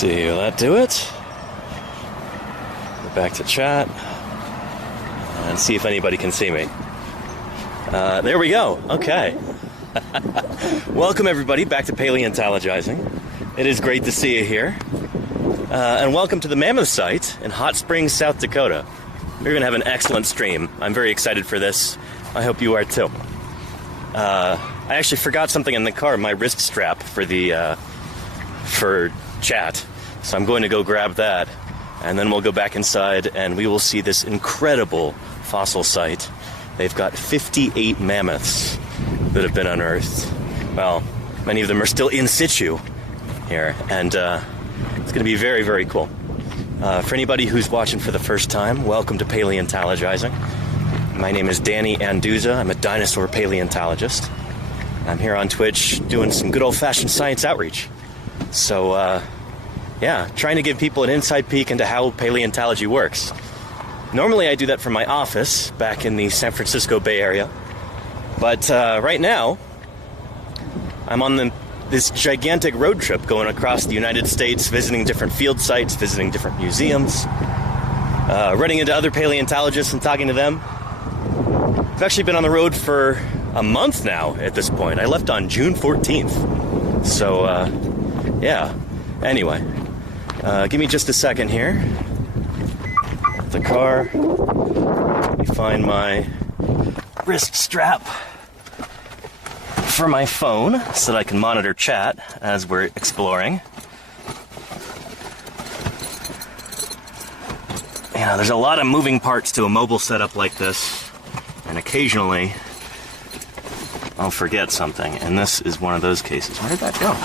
see, will that do it? Go back to chat and see if anybody can see me. There we go. Okay. Welcome everybody back to Paleontologizing. It is great to see you here. And welcome to the Mammoth Site in Hot Springs, South Dakota. We're going to have an excellent stream. I'm very excited for this. I hope you are too. I actually forgot something in the car, my wrist strap for the for chat. So I'm going to go grab that, and then we'll go back inside and we will see this incredible fossil site. They've got 58 mammoths that have been unearthed. Well, many of them are still in situ here, and it's going to be very, very cool. For anybody who's watching for the first time, welcome to Paleontologizing. My name is Danny Anduza. I'm a dinosaur paleontologist. I'm here on Twitch doing some good old-fashioned science outreach. So, yeah, trying to give people an inside peek into how paleontology works. Normally I do that from my office back in the San Francisco Bay Area. But right now, I'm on this gigantic road trip going across the United States, visiting different field sites, visiting different museums, running into other paleontologists and talking to them. I've actually been on the road for a month now at this point. I left on June 14th. So, yeah. Anyway, give me just a second here. The car. Let me find my wrist strap for my phone so that I can monitor chat as we're exploring. Yeah, there's a lot of moving parts to a mobile setup like this, and occasionally I'll forget something, and this is one of those cases. Where did that go?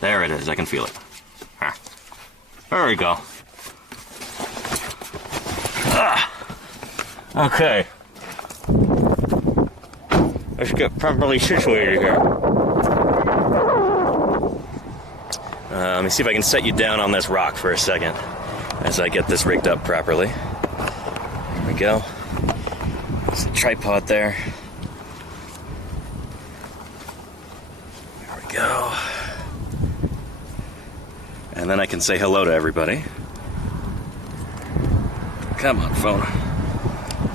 There it is. I can feel it. There we go. Okay. Let's get properly situated here. Let me see if I can set you down on this rock for a second as I get this rigged up properly. There we go. There's a tripod there. There we go. And then I can say hello to everybody. Come on, phone.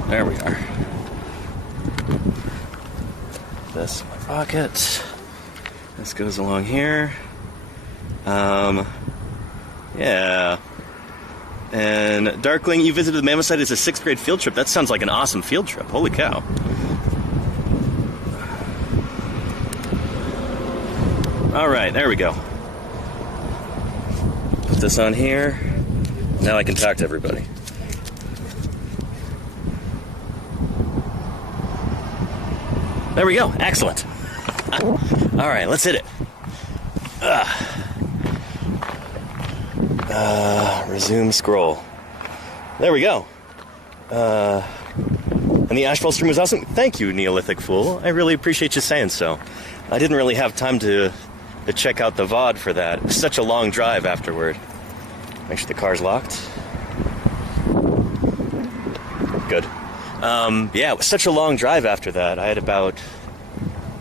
There we are. This in my pocket. This goes along here. Yeah. And Darkling, you visited the Mammoth Site as a 6th grade field trip. That sounds like an awesome field trip. Holy cow. All right, there we go. Put this on here. Now I can talk to everybody. There we go. Excellent. All right, let's hit it. Resume scroll. There we go. And the asphalt stream was awesome. Thank you, Neolithic Fool. I really appreciate you saying so. I didn't really have time to check out the VOD for that. It was such a long drive afterward. Make sure the car's locked. Good. Yeah, it was such a long drive after that. I had about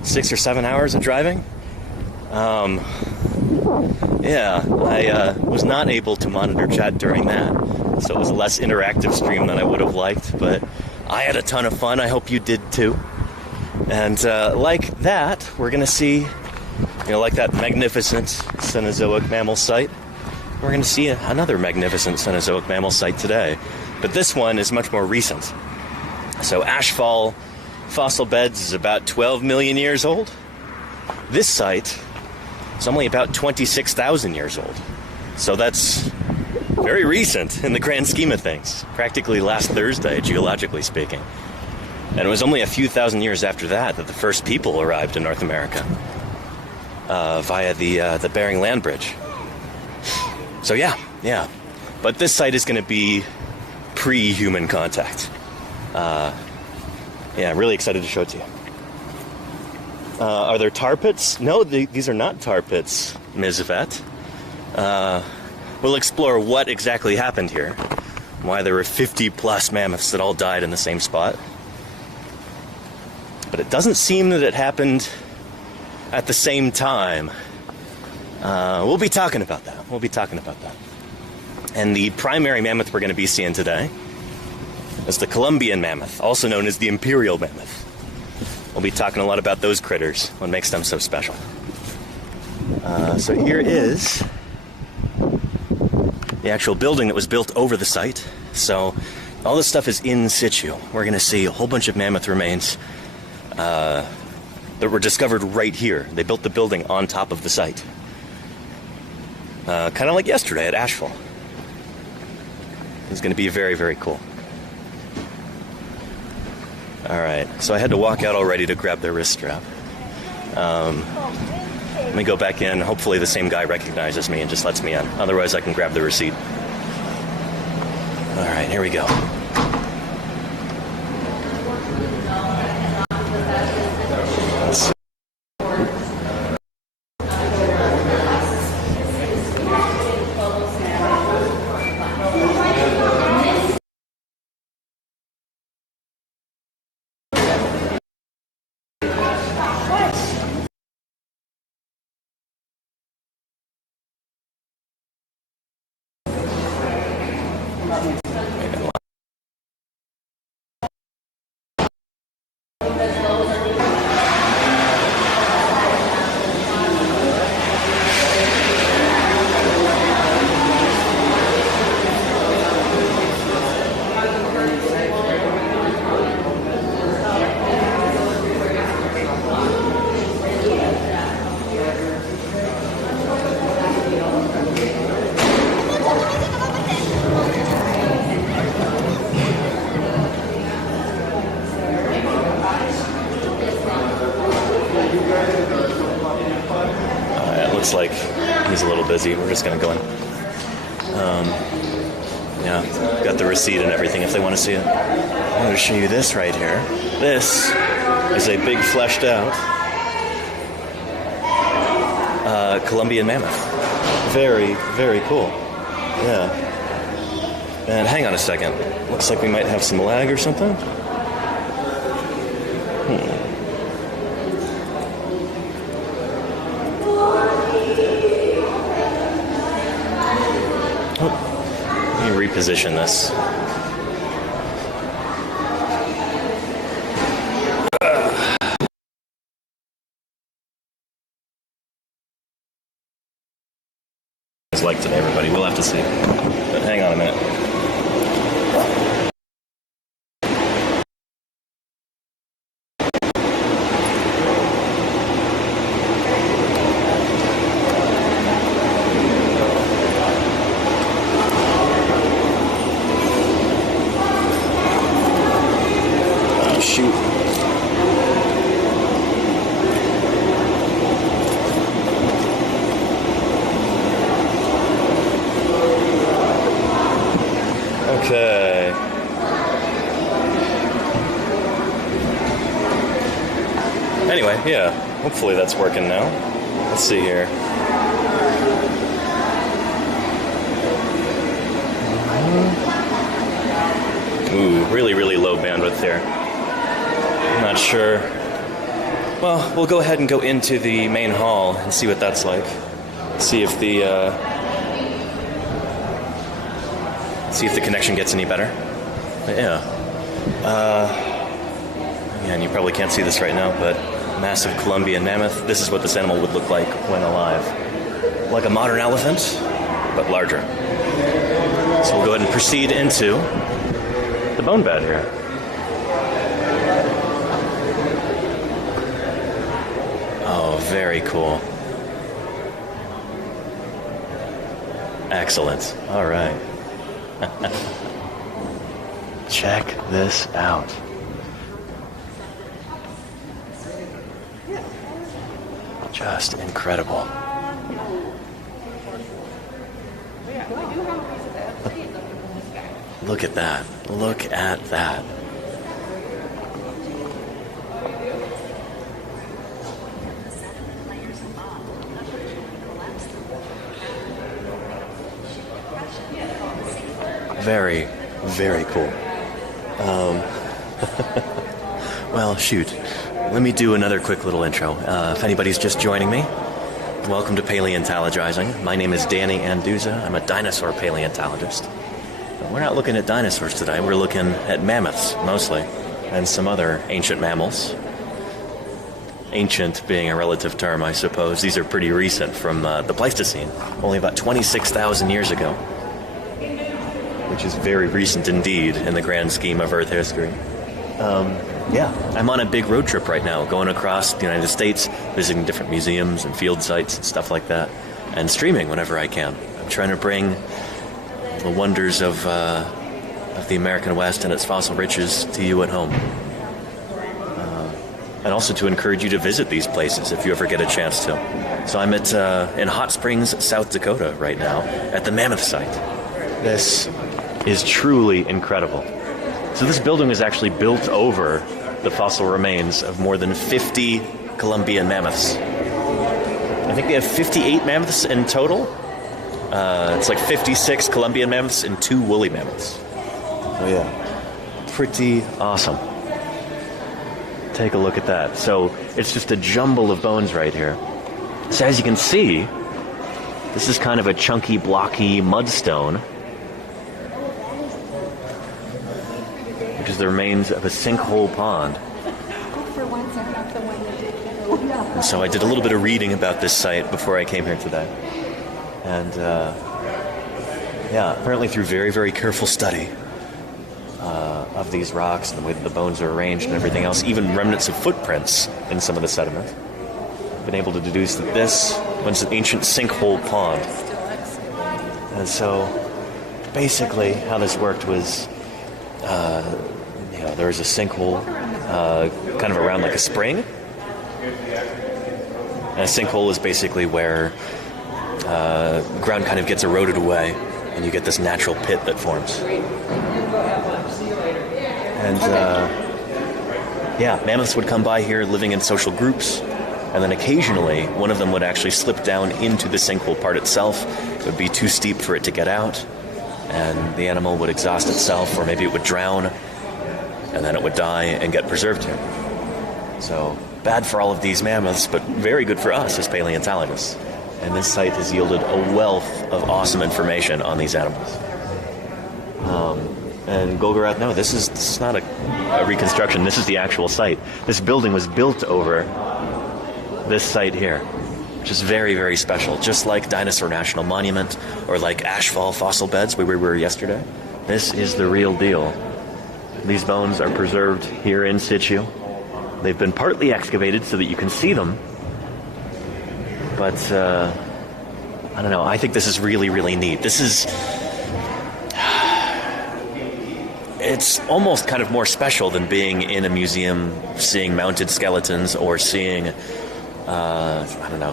6 or 7 hours of driving. Yeah, I was not able to monitor chat during that, so it was a less interactive stream than I would have liked, but I had a ton of fun. I hope you did too. And like that, we're going to see, like that magnificent Cenozoic mammal site, we're going to see another magnificent Cenozoic mammal site today. But this one is much more recent. So Ashfall fossil beds is about 12 million years old. This site is only about 26,000 years old. So that's very recent in the grand scheme of things. Practically last Thursday, geologically speaking. And it was only a few thousand years after that the first people arrived in North America via the Bering Land Bridge. So yeah. But this site is going to be pre-human contact. Yeah, I'm really excited to show it to you. Are there tar pits? No, these are not tar pits, Ms. Yvette. We'll explore what exactly happened here. Why there were 50 plus mammoths that all died in the same spot. But it doesn't seem that it happened at the same time. We'll be talking about that. And the primary mammoth we're going to be seeing today is the Columbian mammoth, also known as the imperial mammoth. We'll be talking a lot about those critters, what makes them so special. So here is the actual building that was built over the site. So all this stuff is in situ. We're going to see a whole bunch of mammoth remains that were discovered right here. They built the building on top of the site. Kind of like yesterday at Asheville. It's going to be very, very cool. Alright, so I had to walk out already to grab their wrist strap. Let me go back in. Hopefully the same guy recognizes me and just lets me in. Otherwise I can grab the receipt. Alright, here we go. Let's see. Looks like he's a little busy. We're just going to go in. Yeah, got the receipt and everything if they want to see it. I'm going to show you this right here. This is a big fleshed out Columbian mammoth. Very, very cool. Yeah. And hang on a second. Looks like we might have some lag or something. Reposition this. It's like today, everybody. We'll have to see. But hang on a minute. Okay. Anyway, yeah, hopefully that's working now. Let's see here. Ooh, really, really low bandwidth there. I'm not sure. Well, we'll go ahead and go into the main hall and see what that's like. See if the connection gets any better. But yeah. And you probably can't see this right now, but massive Columbian mammoth. This is what this animal would look like when alive. Like a modern elephant, but larger. So we'll go ahead and proceed into the bone bed here. Oh, very cool. Excellent. All right. Check this out. Just incredible. Look at that. Look at that. Very, very cool. Well, shoot. Let me do another quick little intro. If anybody's just joining me, welcome to Paleontologizing. My name is Danny Anduza. I'm a dinosaur paleontologist. But we're not looking at dinosaurs today. We're looking at mammoths, mostly, and some other ancient mammals. Ancient being a relative term, I suppose. These are pretty recent from the Pleistocene, only about 26,000 years ago, which is very recent indeed in the grand scheme of Earth history. I'm on a big road trip right now, going across the United States, visiting different museums and field sites and stuff like that, and streaming whenever I can. I'm trying to bring the wonders of the American West and its fossil riches to you at home. And also to encourage you to visit these places if you ever get a chance to. So I'm in Hot Springs, South Dakota right now at the Mammoth Site. This is truly incredible. So this building was actually built over the fossil remains of more than 50 Columbian mammoths. I think they have 58 mammoths in total. It's like 56 Columbian mammoths and 2 woolly mammoths. Oh yeah, pretty awesome. Take a look at that. So it's just a jumble of bones right here. So as you can see, this is kind of a chunky, blocky mudstone, which is the remains of a sinkhole pond. And so I did a little bit of reading about this site before I came here today. And apparently through very, very careful study of these rocks and the way that the bones are arranged and everything else, even remnants of footprints in some of the sediment, I've been able to deduce that this was an ancient sinkhole pond. And so basically how this worked was there was a sinkhole kind of around like a spring. And a sinkhole is basically where ground kind of gets eroded away and you get this natural pit that forms. And mammoths would come by here living in social groups, and then occasionally one of them would actually slip down into the sinkhole part itself. It would be too steep for it to get out, and the animal would exhaust itself, or maybe it would drown, and then it would die and get preserved here. So bad for all of these mammoths, but very good for us as paleontologists. And this site has yielded a wealth of awesome information on these animals. And Golgoroth, no, this is not a reconstruction. This is the actual site. This building was built over this site here, which is very, very special. Just like Dinosaur National Monument or like Ashfall fossil beds where we were yesterday, this is the real deal. These bones are preserved here in situ. They've been partly excavated so that you can see them. But, I don't know, I think this is really, really neat. This is... It's almost kind of more special than being in a museum, seeing mounted skeletons or seeing,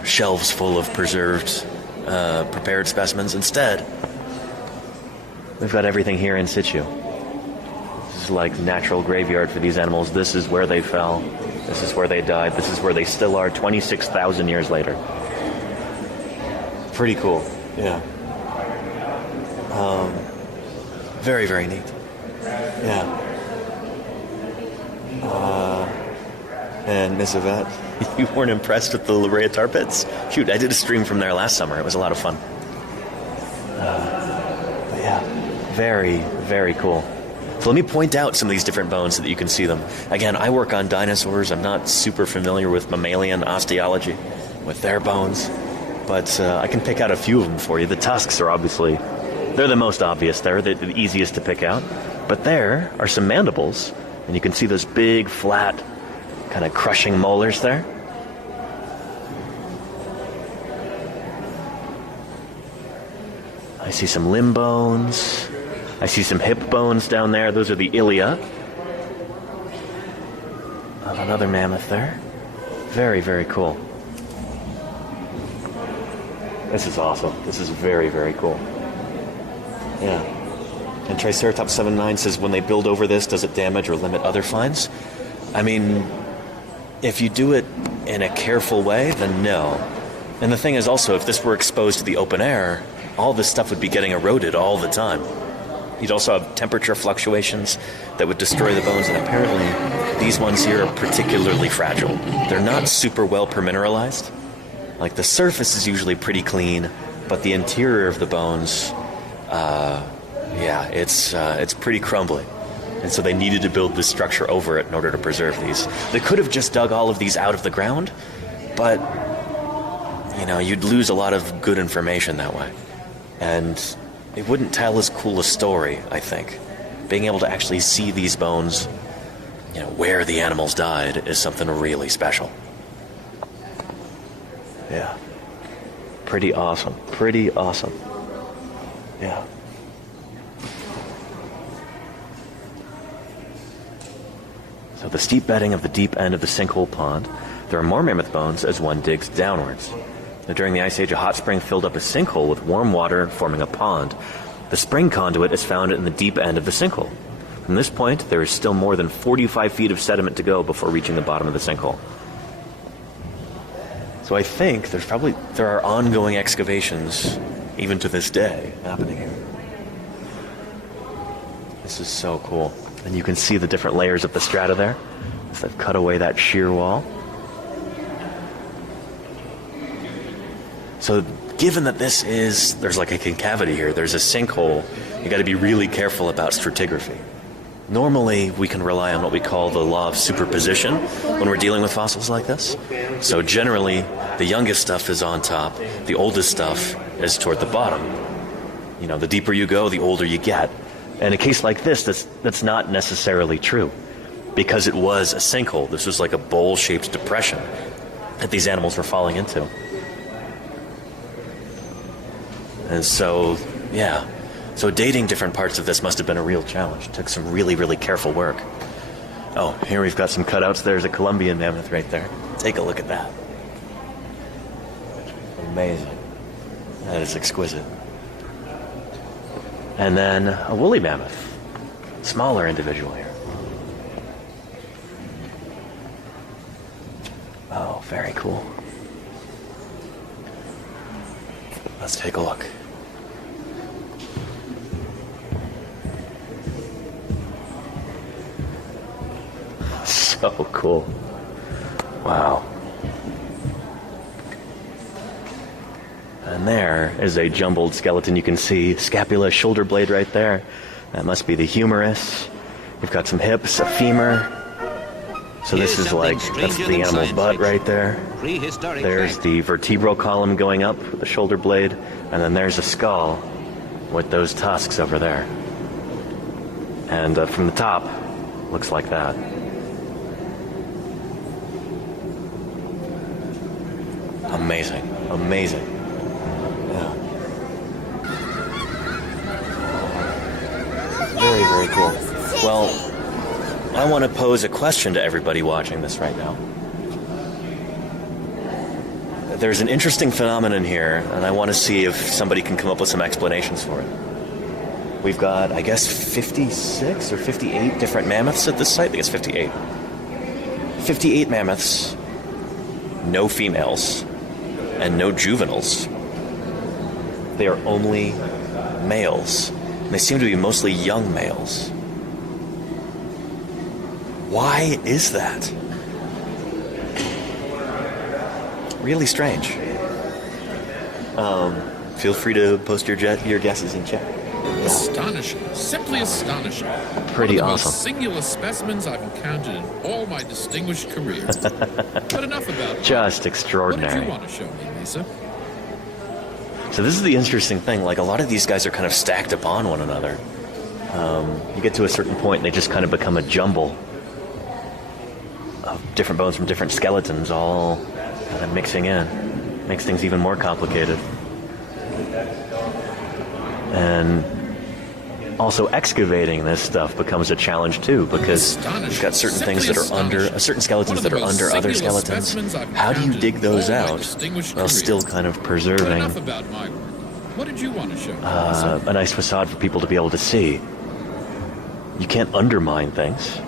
shelves full of preserved, prepared specimens. Instead, we've got everything here in situ. This is like natural graveyard for these animals. This is where they fell. This is where they died. This is where they still are 26,000 years later. Pretty cool. Yeah. Very, very neat. Yeah. And Miss Yvette, you weren't impressed with the La Brea tar pits? Shoot, I did a stream from there last summer. It was a lot of fun. But yeah, very, very cool. So let me point out some of these different bones so that you can see them. Again, I work on dinosaurs. I'm not super familiar with mammalian osteology, with their bones. But I can pick out a few of them for you. The tusks are obviously, they're the most obvious. They're the easiest to pick out. But there are some mandibles, and you can see those big, flat, kind of crushing molars there. I see some limb bones. I see some hip bones down there. Those are the ilia of another mammoth there. Very, very cool. This is awesome. This is very, very cool. Yeah. And Triceratops 7.9 says, when they build over this, does it damage or limit other finds? I mean, if you do it in a careful way, then no. And the thing is also, if this were exposed to the open air, all this stuff would be getting eroded all the time. You'd also have temperature fluctuations that would destroy the bones, and apparently these ones here are particularly fragile. They're not super well permineralized. Like, the surface is usually pretty clean, but the interior of the bones, yeah, it's pretty crumbly. And so they needed to build this structure over it in order to preserve these. They could have just dug all of these out of the ground, but, you know, you'd lose a lot of good information that way. And it wouldn't tell as cool a story, I think. Being able to actually see these bones, you know, where the animals died, is something really special. Yeah. Pretty awesome. Pretty awesome. Yeah. So the steep bedding of the deep end of the sinkhole pond, there are more mammoth bones as one digs downwards. Now, during the Ice Age, a hot spring filled up a sinkhole with warm water, forming a pond. The spring conduit is found in the deep end of the sinkhole. From this point, there is still more than 45 feet of sediment to go before reaching the bottom of the sinkhole. So I think there are ongoing excavations, even to this day, happening here. This is so cool. And you can see the different layers of the strata there, as they've cut away that shear wall. So given that there's like a concavity here, there's a sinkhole, you got to be really careful about stratigraphy. Normally, we can rely on what we call the law of superposition when we're dealing with fossils like this. So generally, the youngest stuff is on top, the oldest stuff is toward the bottom. You know, the deeper you go, the older you get. In a case like this, that's not necessarily true, because it was a sinkhole. This was like a bowl-shaped depression that these animals were falling into. And so, yeah. So dating different parts of this must have been a real challenge. It took some really, really careful work. Oh, here we've got some cutouts. There's a Columbian mammoth right there. Take a look at that. Amazing. That is exquisite. And then a woolly mammoth. Smaller individual here. Oh, very cool. Let's take a look. So cool. Wow. And there is a jumbled skeleton. You can see scapula, shoulder blade right there. That must be the humerus. You've got some hips, a femur. So this is like, that's the animal's butt right there. There's the vertebral column going up with the shoulder blade. And then there's a skull with those tusks over there. And from the top, looks like that. Amazing. Amazing. Yeah. Very, very cool. Well, I want to pose a question to everybody watching this right now. There's an interesting phenomenon here, and I want to see if somebody can come up with some explanations for it. We've got, I guess, 56 or 58 different mammoths at this site. I think it's 58. 58 mammoths, no females, and no juveniles. They are only males. And they seem to be mostly young males. Why is that? Really strange. Feel free to post your guesses in chat. Yeah. Astonishing. Simply astonishing. Pretty One of the awesome. most singular specimens I've encountered in all my distinguished career. But enough about that. Just What extraordinary. did you want to show me, Lisa? So this is the interesting thing. Like, a lot of these guys are kind of stacked upon one another. You get to a certain point and they just kind of become a jumble of different bones from different skeletons all kind of mixing in. Makes things even more complicated. And also excavating this stuff becomes a challenge too, because you've got certain things that are under, certain skeletons that are under other skeletons. How do you dig those out while still kind of preserving Enough about my work. What did you want to show me, Lisa? a nice facade for people to be able to see? You can't undermine things,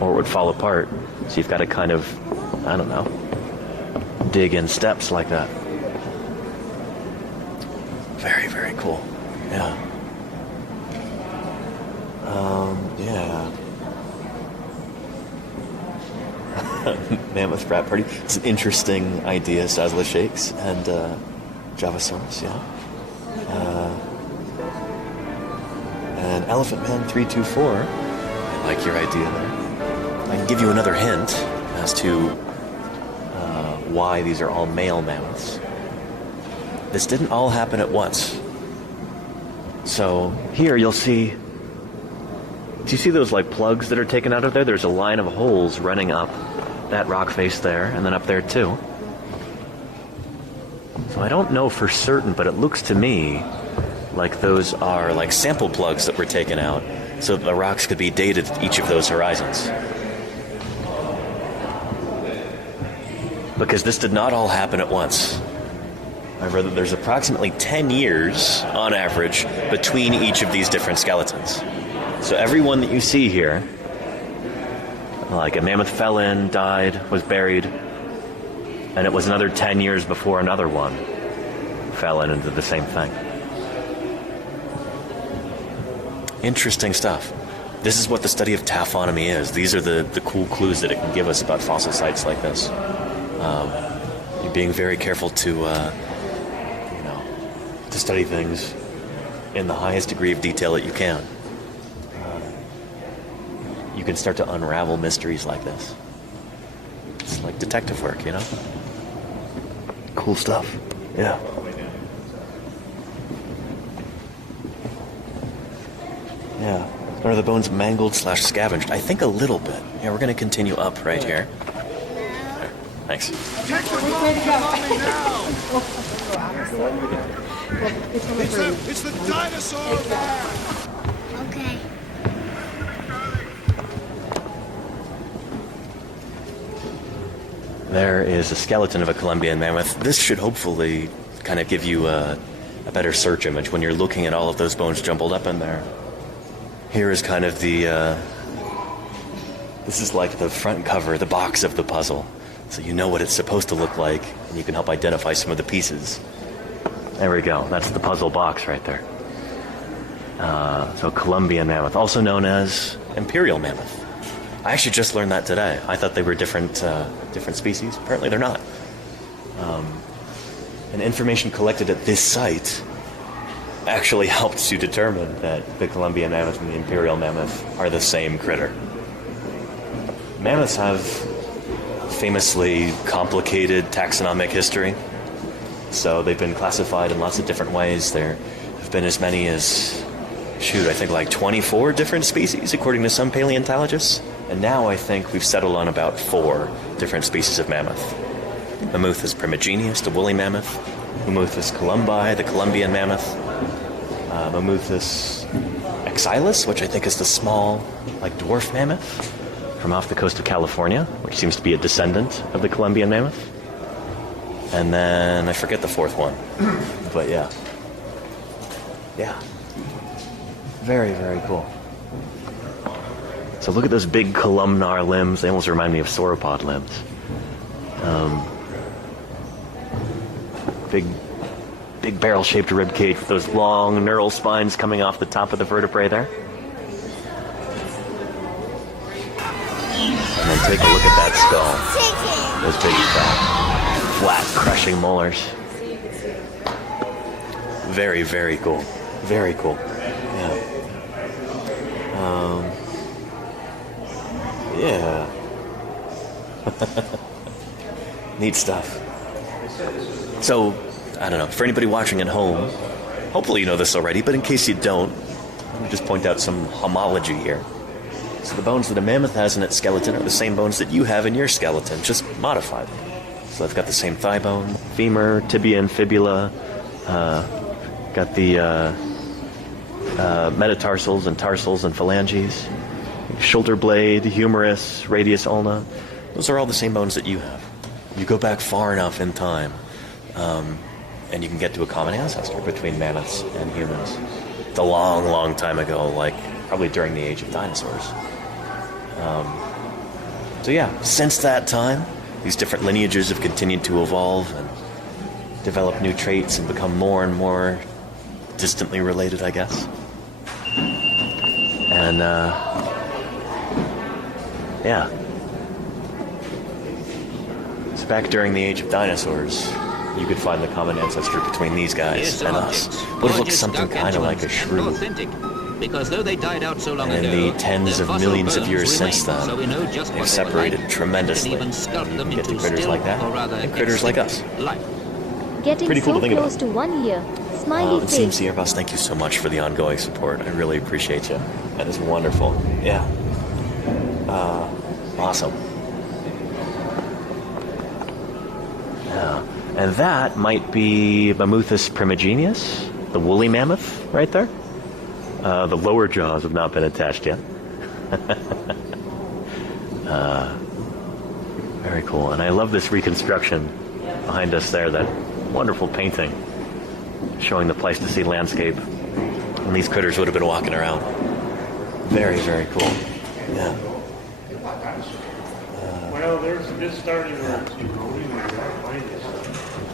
or it would fall apart. So you've got to kind of, I don't know, dig in steps like that. Very, very cool. Yeah. Yeah. Mammoth frat party. It's an interesting idea, Sazla Shakes and Javasaurus, yeah. And Elephant Man 324. I like your idea there. I can give you another hint as to why these are all male mammoths. This didn't all happen at once. So here you'll see. Do you see those like plugs that are taken out of there? There's a line of holes running up that rock face there, and then up there too. So I don't know for certain, but it looks to me like those are like sample plugs that were taken out, so the rocks could be dated at each of those horizons. Because this did not all happen at once. However, there's approximately 10 years, on average, between each of these different skeletons. So every one that you see here, like a mammoth fell in, died, was buried, and it was another 10 years before another one fell in and did the same thing. Interesting stuff. This is what the study of taphonomy is. These are the cool clues that it can give us about fossil sites like this. You're being very careful to study things in the highest degree of detail that you can. You can start to unravel mysteries like this. It's like detective work, you know? Cool stuff. Yeah. Yeah. Are the bones mangled / scavenged? I think a little bit. Yeah, we're going to continue up right here. Thanks. It's the dinosaur! Okay. There is a skeleton of a Columbian mammoth. This should hopefully kind of give you a better search image when you're looking at all of those bones jumbled up in there. Here is kind of the... this is like the front cover, the box of the puzzle. So you know what it's supposed to look like, and you can help identify some of the pieces. There we go. That's the puzzle box right there. So Columbian mammoth, also known as imperial mammoth. I actually just learned that today. I thought they were different species. Apparently they're not. And information collected at this site actually helped to determine that the Columbian mammoth and the imperial mammoth are the same critter. Mammoths have famously complicated taxonomic history. So they've been classified in lots of different ways. There have been as many as, I think like 24 different species, according to some paleontologists. And now I think we've settled on about 4 different species of mammoth. Mammuthus primigenius, the woolly mammoth. Mammuthus columbi, the Columbian mammoth. Mammuthus exilus, which I think is the small, like dwarf mammoth from off the coast of California, which seems to be a descendant of the Columbian mammoth. And then I forget the 4th one. But yeah. Yeah. Very, very cool. So look at those big columnar limbs. They almost remind me of sauropod limbs. Big barrel-shaped rib cage with those long neural spines coming off the top of the vertebrae there. And then take a look at that skull. Those big flat, crushing molars. Very, very cool. Very cool. Yeah. Yeah. Neat stuff. So, I don't know, for anybody watching at home, hopefully you know this already, but in case you don't, let me just point out some homology here. So the bones that a mammoth has in its skeleton are the same bones that you have in your skeleton, just modified. So they've got the same thigh bone, femur, tibia and fibula, got the metatarsals and tarsals and phalanges, shoulder blade, humerus, radius ulna. Those are all the same bones that you have. You go back far enough in time, and you can get to a common ancestor between mammoths and humans. It's a long, long time ago, like probably during the age of dinosaurs. So yeah, since that time, these different lineages have continued to evolve and develop new traits and become more and more distantly related, I guess. And, yeah. back during the age of dinosaurs, you could find the common ancestry between these guys and us. Would have looked something kind of like a shrew. Because though they died out so long And in ago, the tens their of fossil millions of bones years remain, since then, so we know just they've what they were separated like, tremendously. and even sculpt them You get to into critters still, like that, or rather and critters like us. life. Getting Pretty cool so to think about. close to 1 year. Smiley And Team face. Sierra Bus, thank you so much for the ongoing support. I really appreciate you. That is wonderful. Yeah. Awesome. Yeah. And that might be Mammuthus primigenius, the woolly mammoth right there. The lower jaws have not been attached yet. Very cool. And I love this reconstruction behind us there, that wonderful painting showing the Pleistocene landscape when these critters would have been walking around. Very, very cool. Yeah. Well, there's this starting where it's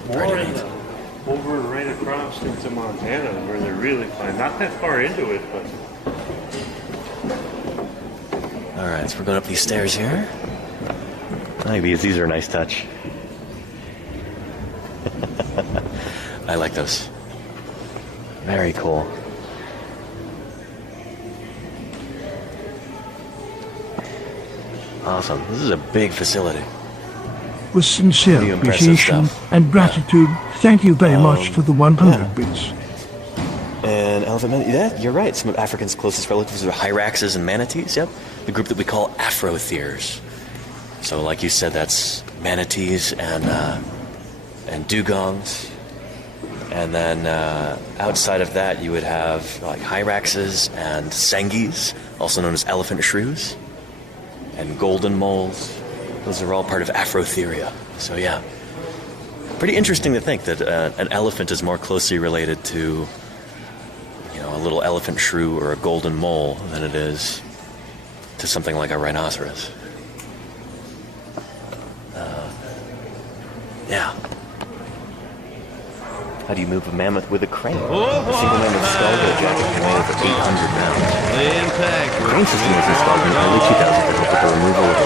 more in the, over right across into Montana where they're really fine. Not that far into it, but All right, so we're going up these stairs here. I think these are a nice touch. I like those. Very cool. Awesome. This is a big facility. With sincere Pretty impressive appreciation stuff. and gratitude, thank you very much for the 100 yeah. bits. And elephant man, yeah, you're right. Some of Africa's closest relatives are hyraxes and manatees. Yep, the group that we call Afrotheres. So, like you said, that's manatees and dugongs. And then outside of that, you would have like hyraxes and sengis, also known as elephant shrews, and golden moles. Those are all part of Afrotheria. So yeah, pretty interesting to think that an elephant is more closely related to, you know, a little elephant shrew or a golden mole than it is to something like a rhinoceros. Yeah. How do you move a mammoth with a crane? A single mammoth skull with a jacket can weigh over 800 pounds. The crane system was installed in the early 2000s to help with the removal of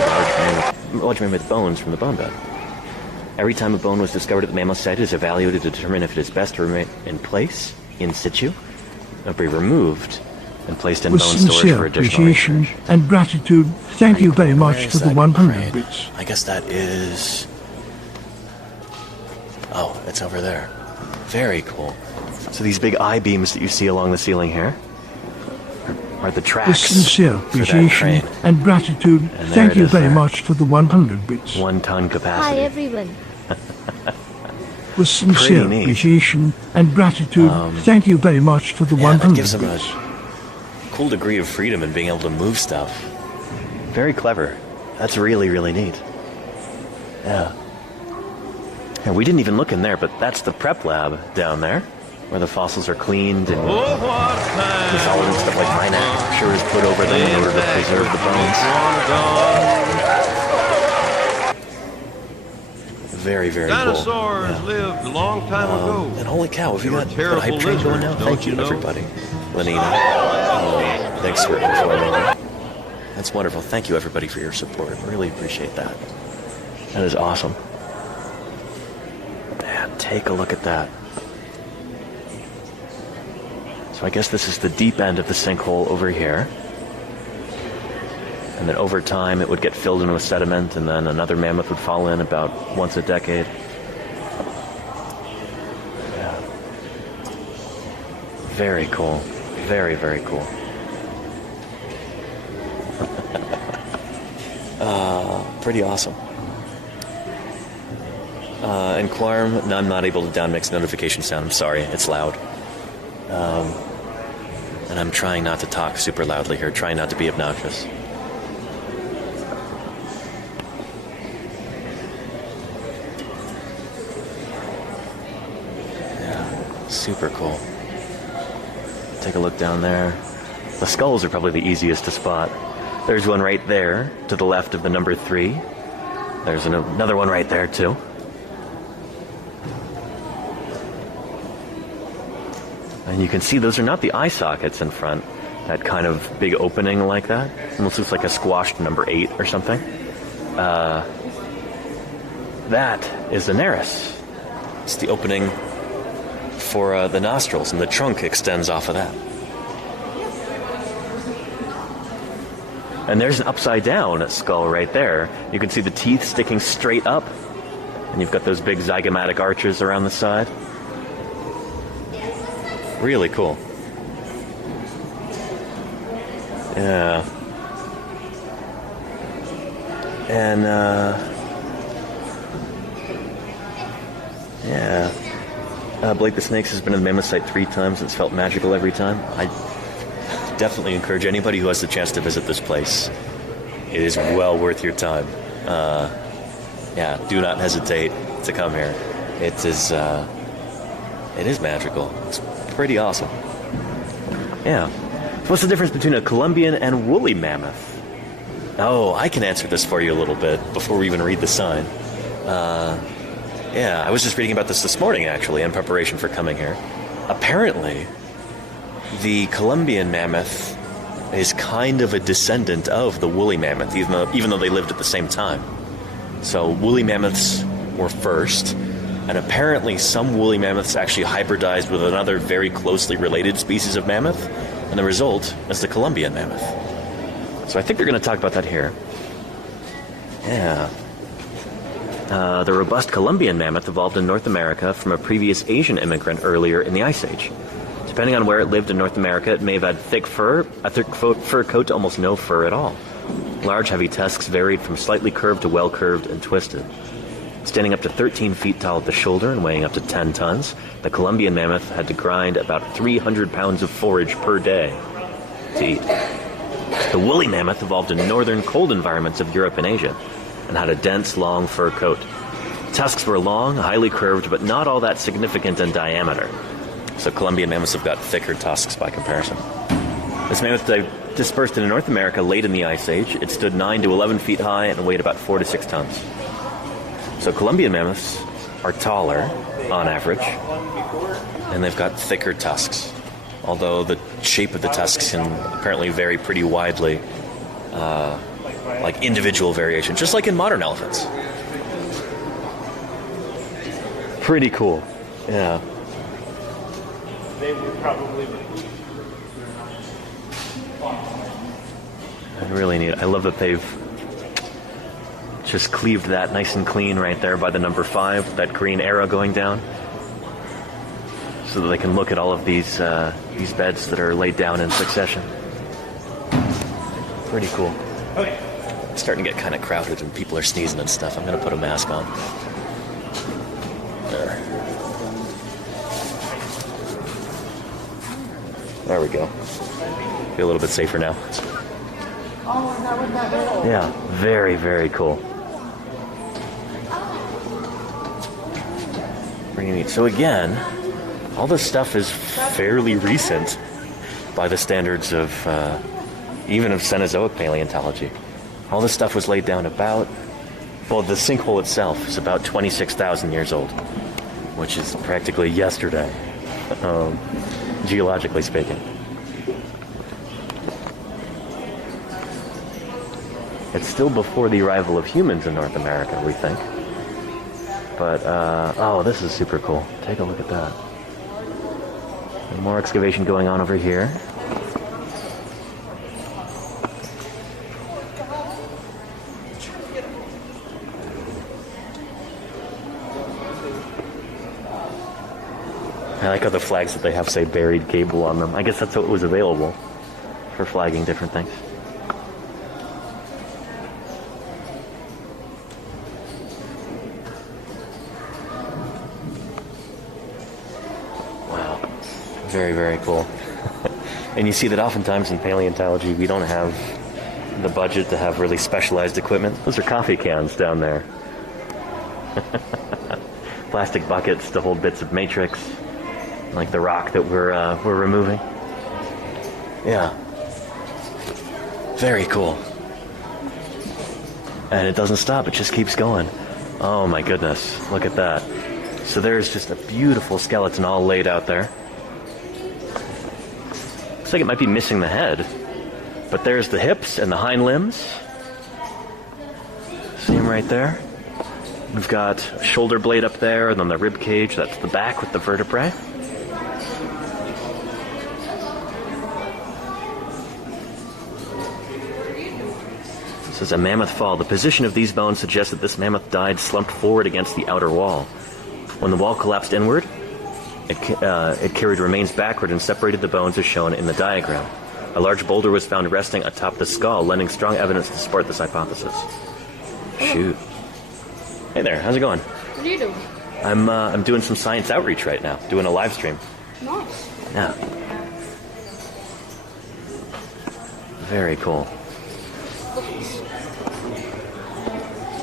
a large mammoth bones from the bone bed. Every time a bone was discovered at the Mammoth Site, it is evaluated to determine if it is best to remain in place, in situ, or be removed and placed in With bone storage sincere for additional appreciation research. and gratitude, thank you very Where much is for the that 100 crane? bits. I guess that is... Oh, it's over there. Very cool. So these big I-beams that you see along the ceiling here are the With tracks sincere for that appreciation crane. and gratitude, And there thank it you is very there. much for the 100 bits. 1 ton Hi capacity. everyone. With sincere neat. appreciation and gratitude, thank you very much for the Yeah, that 100 gives them a bits. cool degree of freedom in being able to move stuff. Very clever. That's really, really neat. Yeah. And we didn't even look in there, but that's the prep lab down there, where the fossils are cleaned and dissolved and stuff like manufacture is put over them in order to preserve the bones. Very, very Dinosaurs cool. Yeah. lived a long time ago. And holy cow, have you got terrible a hype train going now? lizards, Thank don't you, you know? everybody. Lenina. Thanks for informing me. That's wonderful. Thank you, everybody, for your support. Really appreciate that. That is awesome. Yeah, take a look at that. So I guess this is the deep end of the sinkhole over here. And then over time it would get filled in with sediment, and then another mammoth would fall in about once a decade. Yeah. Very cool. Very, very cool. Pretty awesome. And Quarm, no, I'm not able to downmix notification sound. I'm sorry, it's loud. And I'm trying not to talk super loudly here, trying not to be obnoxious. Yeah, super cool. Take a look down there. The skulls are probably the easiest to spot. There's one right there, to the left of the number 3. There's another one right there, too. And you can see those are not the eye sockets in front. That kind of big opening like that. Almost looks like a squashed number 8 or something. That is the nares. It's the opening for the nostrils, and the trunk extends off of that. And there's an upside down skull right there. You can see the teeth sticking straight up, and you've got those big zygomatic arches around the side. Really cool. Yeah. And Blake the Snakes has been in the Mammoth Site 3 times. It's felt magical every time. I definitely encourage anybody who has the chance to visit this place. It is well worth your time. Do not hesitate to come here. It is magical. It's pretty awesome. Yeah. What's the difference between a Columbian and woolly mammoth? Oh, I can answer this for you a little bit before we even read the sign. I was just reading about this morning, actually, in preparation for coming here. Apparently, the Columbian mammoth is kind of a descendant of the woolly mammoth, even though they lived at the same time. So woolly mammoths were first, and apparently some woolly mammoths actually hybridized with another very closely related species of mammoth, and the result is the Columbian mammoth. So I think they're going to talk about that here. Yeah. The robust Columbian mammoth evolved in North America from a previous Asian immigrant earlier in the Ice Age. Depending on where it lived in North America, it may have had a thick fur coat to almost no fur at all. Large, heavy tusks varied from slightly curved to well-curved and twisted. Standing up to 13 feet tall at the shoulder and weighing up to 10 tons, the Columbian mammoth had to grind about 300 pounds of forage per day to eat. The woolly mammoth evolved in northern cold environments of Europe and Asia and had a dense, long fur coat. Tusks were long, highly curved, but not all that significant in diameter. So Columbian mammoths have got thicker tusks by comparison. This mammoth dispersed in North America late in the Ice Age. It stood 9 to 11 feet high and weighed about 4 to 6 tons. So Columbian mammoths are taller, on average, and they've got thicker tusks. Although the shape of the tusks can apparently vary pretty widely, like individual variation, just like in modern elephants. Pretty cool, yeah. They were probably... Really neat. I love that they've just cleaved that nice and clean right there by the number 5, that green arrow going down, so that they can look at all of these beds that are laid down in succession. Pretty cool. Okay. It's starting to get kind of crowded and people are sneezing and stuff. I'm going to put a mask on. There we go. Feel a little bit safer now. Yeah, very, very cool. Pretty neat. So again, all this stuff is fairly recent by the standards of even of Cenozoic paleontology. All this stuff was laid down about, well, the sinkhole itself is about 26,000 years old, which is practically yesterday, geologically speaking. It's still before the arrival of humans in North America, we think. But, oh, this is super cool. Take a look at that. And more excavation going on over here. I like how the flags that they have say buried gable on them. I guess that's what was available for flagging different things. Very, very cool. And you see that oftentimes in paleontology, we don't have the budget to have really specialized equipment. Those are coffee cans down there. Plastic buckets to hold bits of matrix, like the rock that we're removing. Yeah. Very cool. And it doesn't stop, it just keeps going. Oh my goodness, look at that. So there's just a beautiful skeleton all laid out there. Looks like it might be missing the head, but there's the hips and the hind limbs. See them right there? We've got a shoulder blade up there, and then the rib cage. That's the back with the vertebrae. This is a mammoth fall. The position of these bones suggests that this mammoth died slumped forward against the outer wall. When the wall collapsed inward, it carried remains backward and separated the bones as shown in the diagram. A large boulder was found resting atop the skull, lending strong evidence to support this hypothesis. Shoot. Hey there, how's it going? What are you doing? I'm doing some science outreach right now, doing a live stream. Nice. Yeah. Very cool.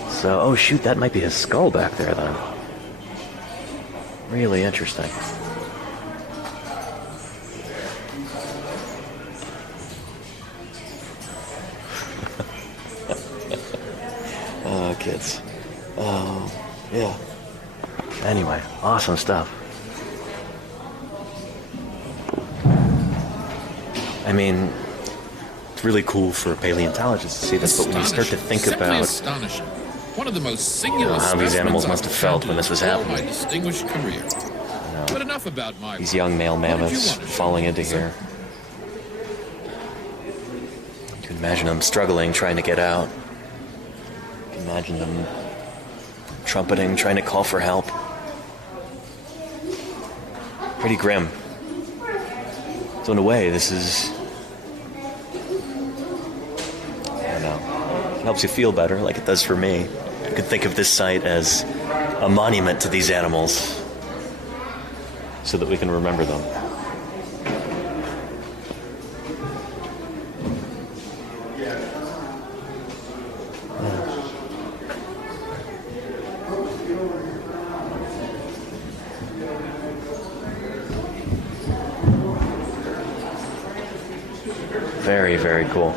So, oh shoot, that might be his skull back there then. Really interesting. Oh, kids. Oh, yeah. Anyway, awesome stuff. I mean, it's really cool for paleontologists to see this, but when you start to think Simply about astonishing. One of the most singular how these animals specimens must have I've felt when this was encountered in all happening. my distinguished career. But enough about my These young male What did you mammoths want to show falling me, into sir? here. You can imagine them struggling, trying to get out. You can imagine them trumpeting, trying to call for help. Pretty grim. So in a way, this is... I don't know. It helps you feel better, like it does for me. You could think of this site as a monument to these animals so that we can remember them. Very, very cool.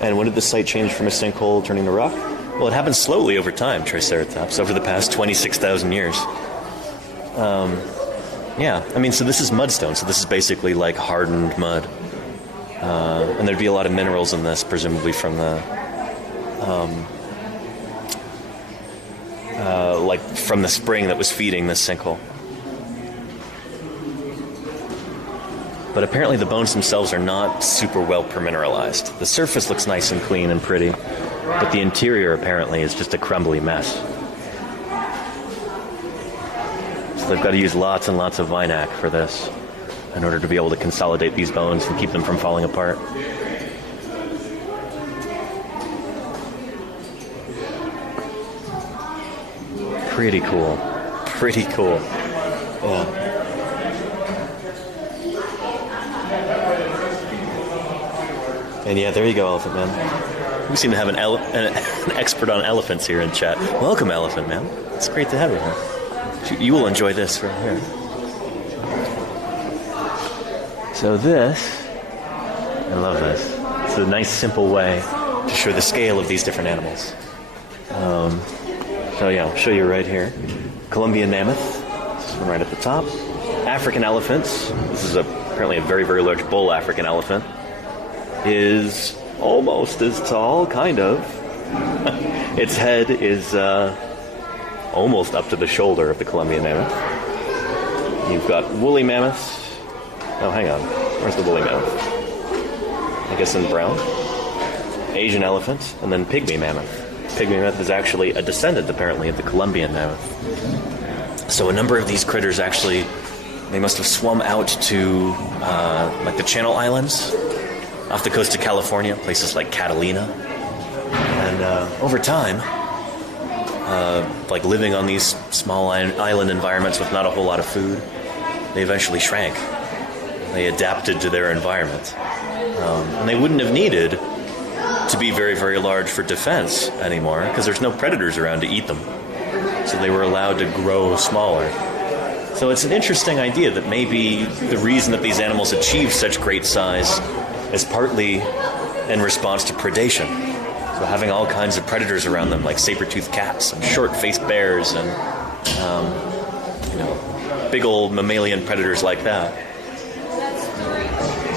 And when did the site change from a sinkhole turning to rock? Well, it happened slowly over time, Triceratops, over the past 26,000 years. Yeah, I mean, so this is mudstone, so this is basically like hardened mud. And there'd be a lot of minerals in this, presumably from the... like from the spring that was feeding this sinkhole. But apparently the bones themselves are not super well permineralized. The surface looks nice and clean and pretty, but the interior apparently is just a crumbly mess. So they've got to use lots and lots of Vinac for this in order to be able to consolidate these bones and keep them from falling apart. Pretty cool. Pretty cool. Yeah. And yeah, there you go, Elephant Man. We seem to have an expert on elephants here in chat. Welcome, Elephant Man. It's great to have you here. You will enjoy this right here. So this, I love this. It's a nice, simple way to show the scale of these different animals. So yeah, I'll show you right here. Columbian mammoth, this one right at the top. African elephants. This is apparently a very, very large bull African elephant. Is almost as tall, kind of. Its head is almost up to the shoulder of the Columbian mammoth. You've got woolly mammoths. Oh, hang on. Where's the woolly mammoth? I guess in brown. Asian elephant, and then pygmy mammoth. Pygmy mammoth is actually a descendant, apparently, of the Columbian mammoth. So a number of these critters actually, they must have swum out to like the Channel Islands, off the coast of California, places like Catalina. And over time, like living on these small island environments with not a whole lot of food, they eventually shrank. They adapted to their environment. And they wouldn't have needed to be very, very large for defense anymore, because there's no predators around to eat them. So they were allowed to grow smaller. So it's an interesting idea that maybe the reason that these animals achieve such great size is partly in response to predation. So having all kinds of predators around them, like saber-toothed cats and short-faced bears and, big old mammalian predators like that.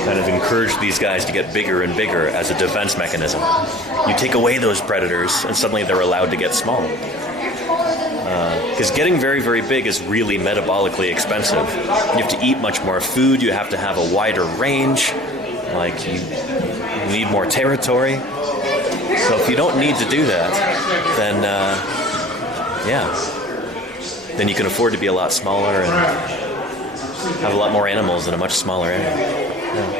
kind of encouraged these guys to get bigger and bigger as a defense mechanism. You take away those predators, and suddenly they're allowed to get small. Because getting very, very big is really metabolically expensive. You have to eat much more food. You have to have a wider range. Like, you need more territory. So if you don't need to do that, then, then you can afford to be a lot smaller and have a lot more animals in a much smaller area. Yeah.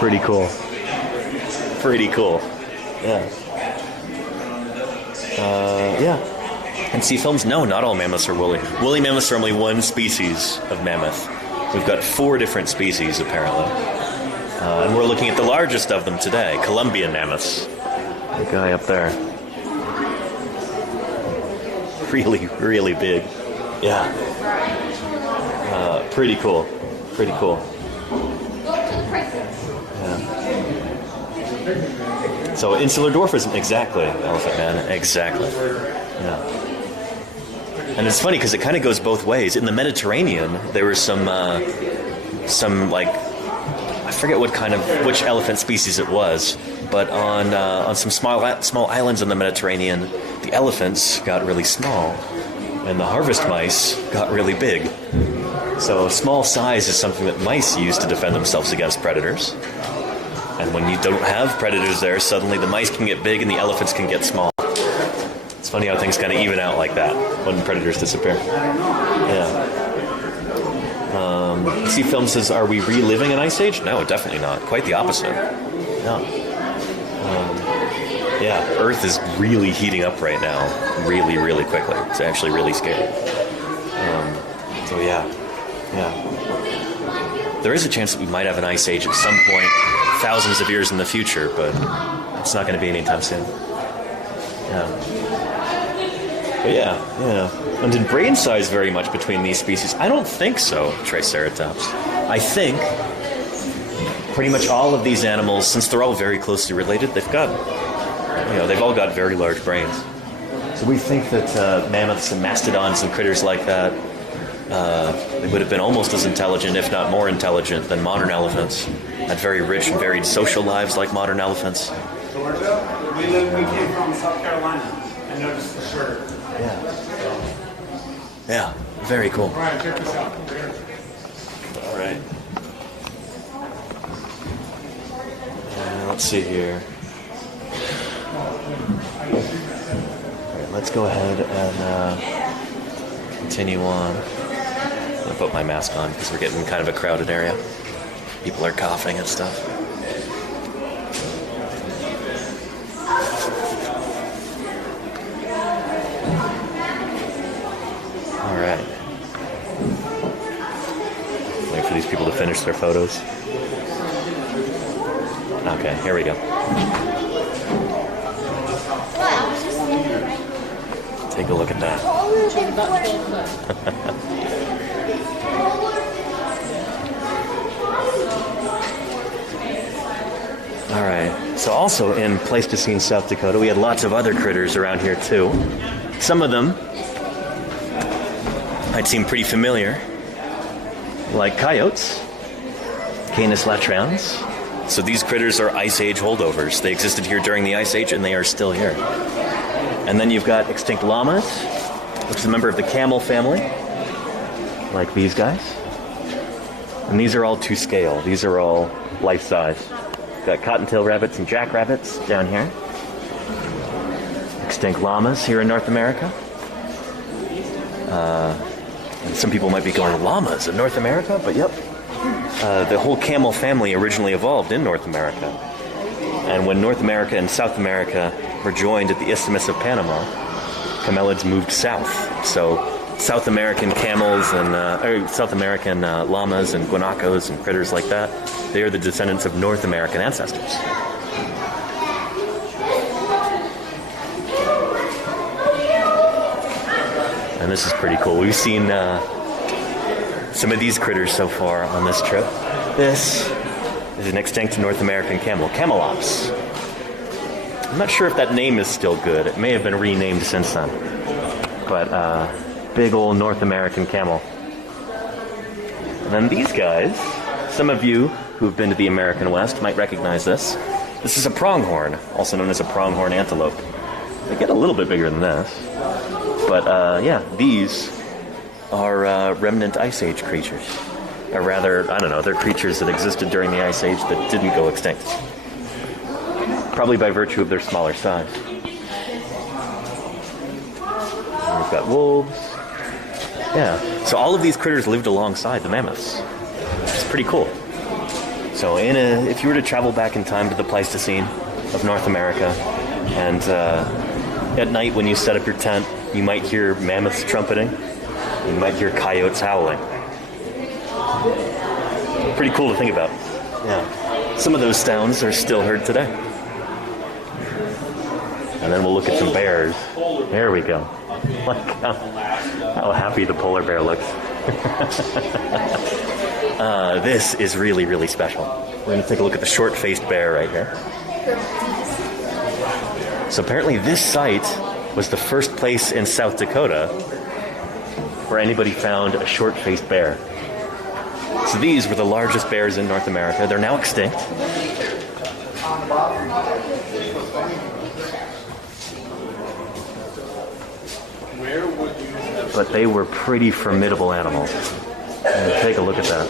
Pretty cool. Pretty cool. Yeah. And sea films? No, not all mammoths are woolly. Woolly mammoths are only one species of mammoth. We've got 4 different species, apparently. And we're looking at the largest of them today, Columbian mammoths. The guy up there. Really, really big. Yeah. Pretty cool. Pretty cool. Yeah. So insular dwarfism, exactly, Elephant Man, exactly. Yeah. And it's funny because it kind of goes both ways. In the Mediterranean, there were some like, I forget which elephant species it was, but on some small islands in the Mediterranean, the elephants got really small, and the harvest mice got really big. So small size is something that mice use to defend themselves against predators. And when you don't have predators there, suddenly the mice can get big and the elephants can get small. It's funny how things kind of even out like that when predators disappear. Yeah. Sea Film says, are we reliving an ice age? No, definitely not. Quite the opposite. No. Yeah, Earth is really heating up right now. Really, really quickly. It's actually really scary. So yeah. There is a chance that we might have an ice age at some point, thousands of years in the future, but it's not going to be anytime soon. Yeah. But yeah. And did brain size vary much between these species? I don't think so, Triceratops. I think pretty much all of these animals, since they're all very closely related, they've all got very large brains. So we think that mammoths and mastodons and critters like that, they would have been almost as intelligent, if not more intelligent, than modern elephants. Had very rich and varied social lives like modern elephants. Georgia, we came from South Carolina. I noticed for sure. Yeah, very cool. All right, check this out. All right. Let's see here. All right, let's go ahead and continue on. I'm going to put my mask on because we're getting kind of a crowded area. People are coughing and stuff. All right. Wait for these people to finish their photos. Okay, here we go. Take a look at that. All right. So also in Pleistocene, South Dakota, we had lots of other critters around here too. Some of them might seem pretty familiar, like coyotes, Canis latrans. So these critters are Ice Age holdovers. They existed here during the Ice Age, and they are still here. And then you've got extinct llamas, which is a member of the camel family, like these guys. And these are all to scale. These are all life-size. Got cottontail rabbits and jackrabbits down here. Extinct llamas here in North America. And some people might be going, llamas in North America? But yep. The whole camel family originally evolved in North America. And when North America and South America were joined at the Isthmus of Panama, camelids moved south. So South American camels and South American llamas and guanacos and critters like that, they are the descendants of North American ancestors. And this is pretty cool. We've seen some of these critters so far on this trip. This is an extinct North American camel, Camelops. I'm not sure if that name is still good. It may have been renamed since then. But big old North American camel. And then these guys, Some of you who've been to the American West might recognize this. This is a pronghorn, also known as a pronghorn antelope. They get a little bit bigger than this. But yeah, these are remnant Ice Age creatures. Or rather, I don't know, they're creatures that existed during the Ice Age that didn't go extinct. Probably by virtue of their smaller size. And we've got wolves. Yeah, so all of these critters lived alongside the mammoths. It's pretty cool. So if you were to travel back in time to the Pleistocene of North America, and at night when you set up your tent, you might hear mammoths trumpeting, you might hear coyotes howling. Pretty cool to think about. Yeah. Some of those sounds are still heard today. And then we'll look at some bears. There we go. Look how happy the polar bear looks. This is really, really special. We're going to take a look at the short-faced bear right here. So apparently this site was the first place in South Dakota where anybody found a short-faced bear. So these were the largest bears in North America. They're now extinct. But they were pretty formidable animals. And take a look at that.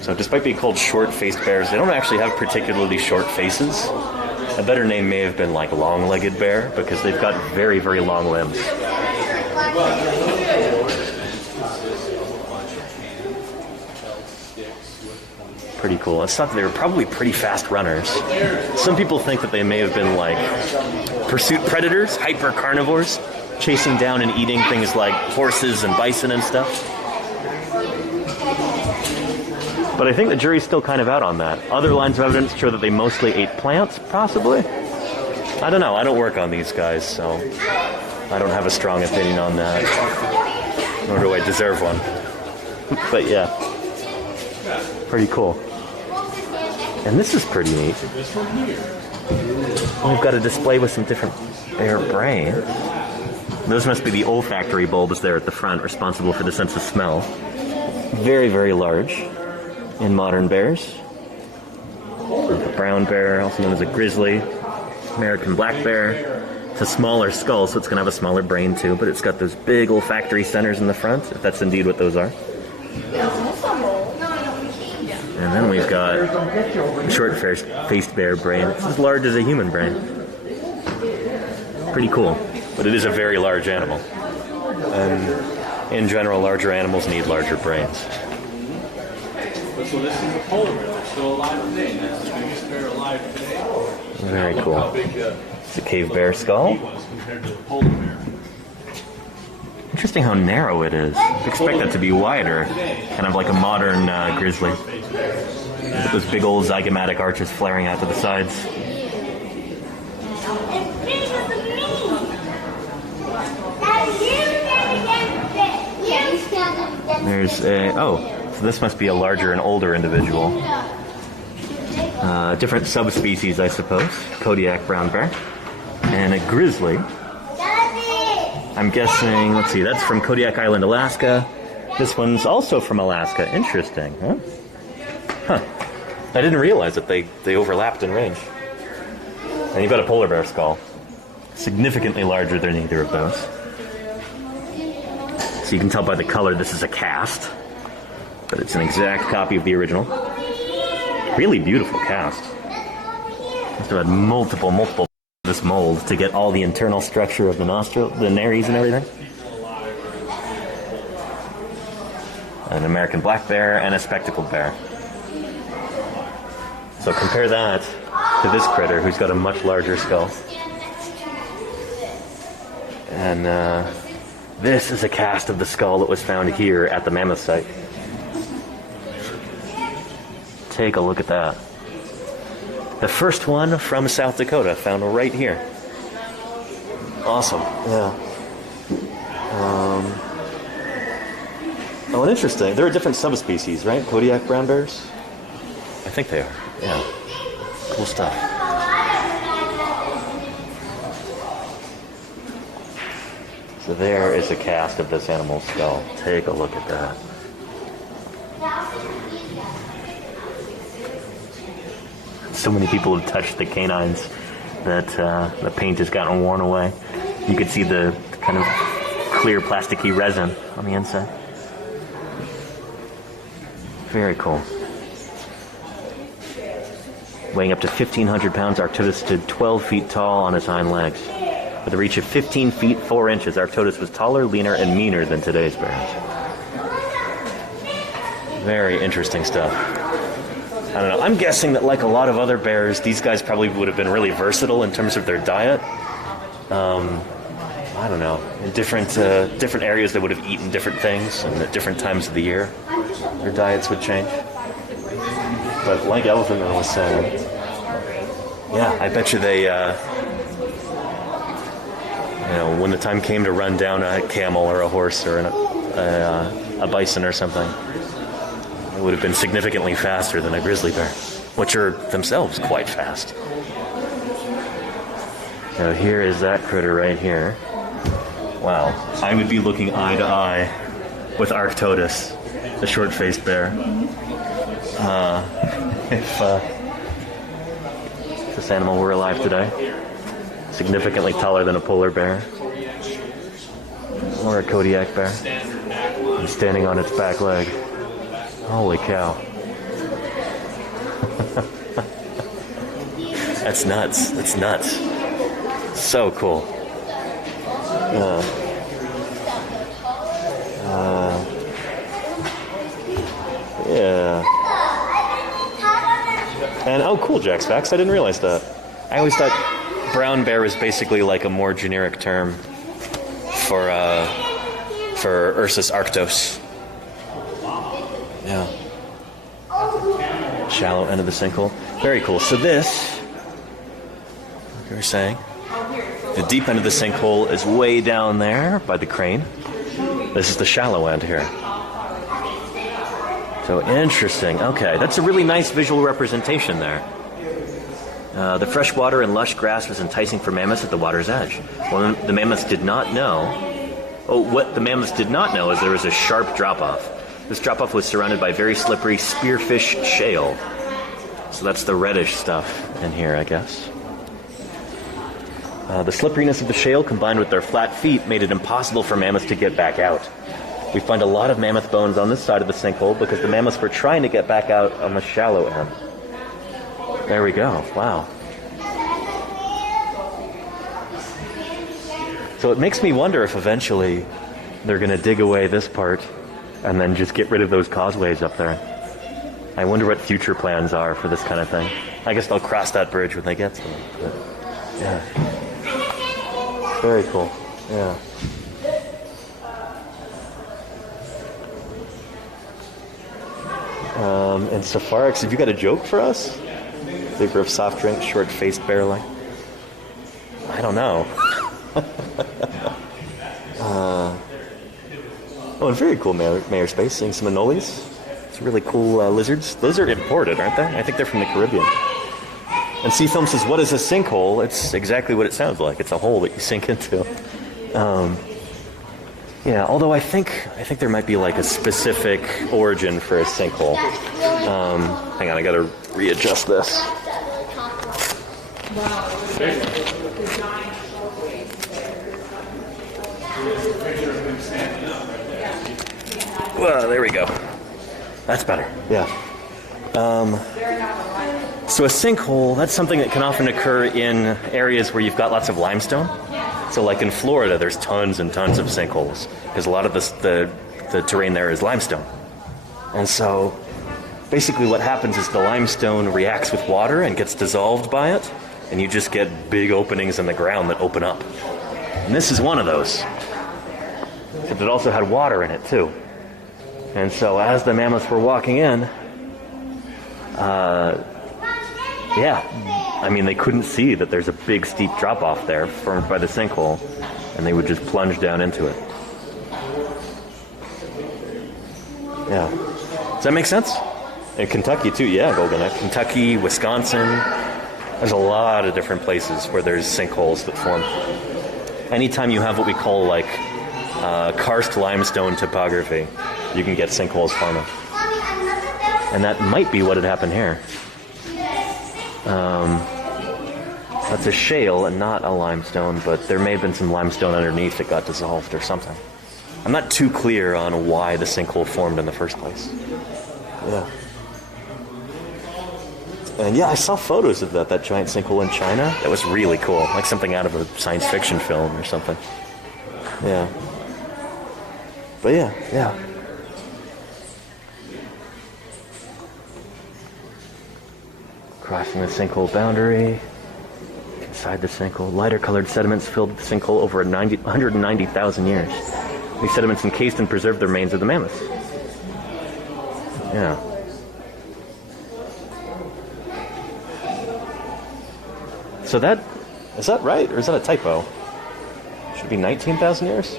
So despite being called short-faced bears, they don't actually have particularly short faces. A better name may have been like long-legged bear, because they've got very, very long limbs. Pretty cool. I thought they were probably pretty fast runners. Some people think that they may have been like pursuit predators, hyper carnivores, chasing down and eating things like horses and bison and stuff. But I think the jury's still kind of out on that. Other lines of evidence show that they mostly ate plants, possibly. I don't know. I don't work on these guys, so I don't have a strong opinion on that. Nor do I deserve one. But yeah, pretty cool. And this is pretty neat. We've got a display with some different bear brain. Those must be the olfactory bulbs there at the front, responsible for the sense of smell. Very, very large in modern bears. The brown bear, also known as a grizzly. American black bear. It's a smaller skull, so it's going to have a smaller brain too, but it's got those big olfactory centers in the front, if that's indeed what those are. And then we've got short-faced bear brain. It's as large as a human brain. Pretty cool. But it is a very large animal. And in general, larger animals need larger brains. So this is a polar bear that's still alive today. That's the biggest bear alive today. Very cool. How big It's a cave bear skull. he was compared to the polar bear. Interesting how narrow it is. You'd expect that to be wider. Kind of like a modern grizzly. With those big old zygomatic arches flaring out to the sides. There's a... Oh, so this must be a larger and older individual. Different subspecies, I suppose. Kodiak brown bear. And a grizzly. I'm guessing, let's see, that's from Kodiak Island, Alaska. This one's also from Alaska. Interesting, huh? Huh. I didn't realize that they overlapped in range. And you've got a polar bear skull. Significantly larger than either of those. So you can tell by the color this is a cast. But it's an exact copy of the original. Really beautiful cast. Must have had multiple this mold to get all the internal structure of the nostril, the nares and everything. An American black bear and a spectacled bear. So compare that to this critter who's got a much larger skull. And this is a cast of the skull that was found here at the Mammoth Site. Take a look at that. The first one from South Dakota, found right here. Awesome, yeah. Oh, and interesting. There are different subspecies, right? Kodiak brown bears? I think they are, yeah. Cool stuff. So there is a cast of this animal's skull. Take a look at that. So many people have touched the canines that the paint has gotten worn away. You could see the kind of clear plasticky resin on the inside. Very cool. Weighing up to 1,500 pounds, Arctodus stood 12 feet tall on his hind legs. With a reach of 15 feet 4 inches, Arctodus was taller, leaner, and meaner than today's bears. Very interesting stuff. I don't know. I'm guessing that, like a lot of other bears, these guys probably would have been really versatile in terms of their diet. I don't know. In different areas, they would have eaten different things, and at different times of the year, their diets would change. But like Elephant Man was saying, yeah, I bet you they, when the time came to run down a camel or a horse or a bison or something, it would have been significantly faster than a grizzly bear, which are themselves quite fast. So here is that critter right here. Wow, I would be looking eye to eye with Arctodus, the short-faced bear. If this animal were alive today, significantly taller than a polar bear or a Kodiak bear, and standing on its back leg. Holy cow. That's nuts. That's nuts. So cool. Yeah. And oh, cool, Jack's Facts. I didn't realize that. I always thought brown bear was basically like a more generic term for Ursus arctos. Yeah. Shallow end of the sinkhole. Very cool. So this, like you were saying, the deep end of the sinkhole is way down there by the crane. This is the shallow end here. So interesting. Okay, that's a really nice visual representation there. The fresh water and lush grass was enticing for mammoths at the water's edge. Well, the mammoths did not know. What the mammoths did not know is there was a sharp drop-off. This drop-off was surrounded by very slippery spearfish shale. So that's the reddish stuff in here, I guess. The slipperiness of the shale combined with their flat feet made it impossible for mammoths to get back out. We find a lot of mammoth bones on this side of the sinkhole because the mammoths were trying to get back out on the shallow end. There we go. Wow. So it makes me wonder if eventually they're going to dig away this part and then just get rid of those causeways up there. I wonder what future plans are for this kind of thing. I guess they'll cross that bridge when they get to it. But, yeah. Very cool. Yeah. And Safarix, have you got a joke for us? Flavor of soft drink, short-faced bear-like. I don't know. Oh, and very cool Mayor Space, seeing some anoles. It's really cool lizards. Those are imported, aren't they? I think they're from the Caribbean. And Seafilm says, what is a sinkhole? It's exactly what it sounds like. It's a hole that you sink into. Yeah, although I think there might be like a specific origin for a sinkhole. Hang on, I gotta readjust this. Well, there we go. That's better. Yeah. So a sinkhole, that's something that can often occur in areas where you've got lots of limestone. So like in Florida, there's tons and tons of sinkholes because a lot of the terrain there is limestone. And so basically what happens is the limestone reacts with water and gets dissolved by it, and you just get big openings in the ground that open up. And this is one of those. Except it also had water in it too. And so as the mammoths were walking in, they couldn't see that there's a big steep drop-off there formed by the sinkhole, and they would just plunge down into it. Yeah. Does that make sense? In Kentucky, too. Yeah, Golden. Kentucky, Wisconsin. There's a lot of different places where there's sinkholes that form. Anytime you have what we call, karst limestone topography, you can get sinkholes forming. And that might be what had happened here. That's a shale and not a limestone, but there may have been some limestone underneath that got dissolved or something. I'm not too clear on why the sinkhole formed in the first place. Yeah. And yeah, I saw photos of that giant sinkhole in China. That was really cool, like something out of a science fiction film or something. Yeah. But yeah. Crossing the sinkhole boundary. Inside the sinkhole, lighter colored sediments filled the sinkhole over 190,000 years. These sediments encased and preserved the remains of the mammoths. Yeah. So is that right, or is that a typo? Should be 19,000 years?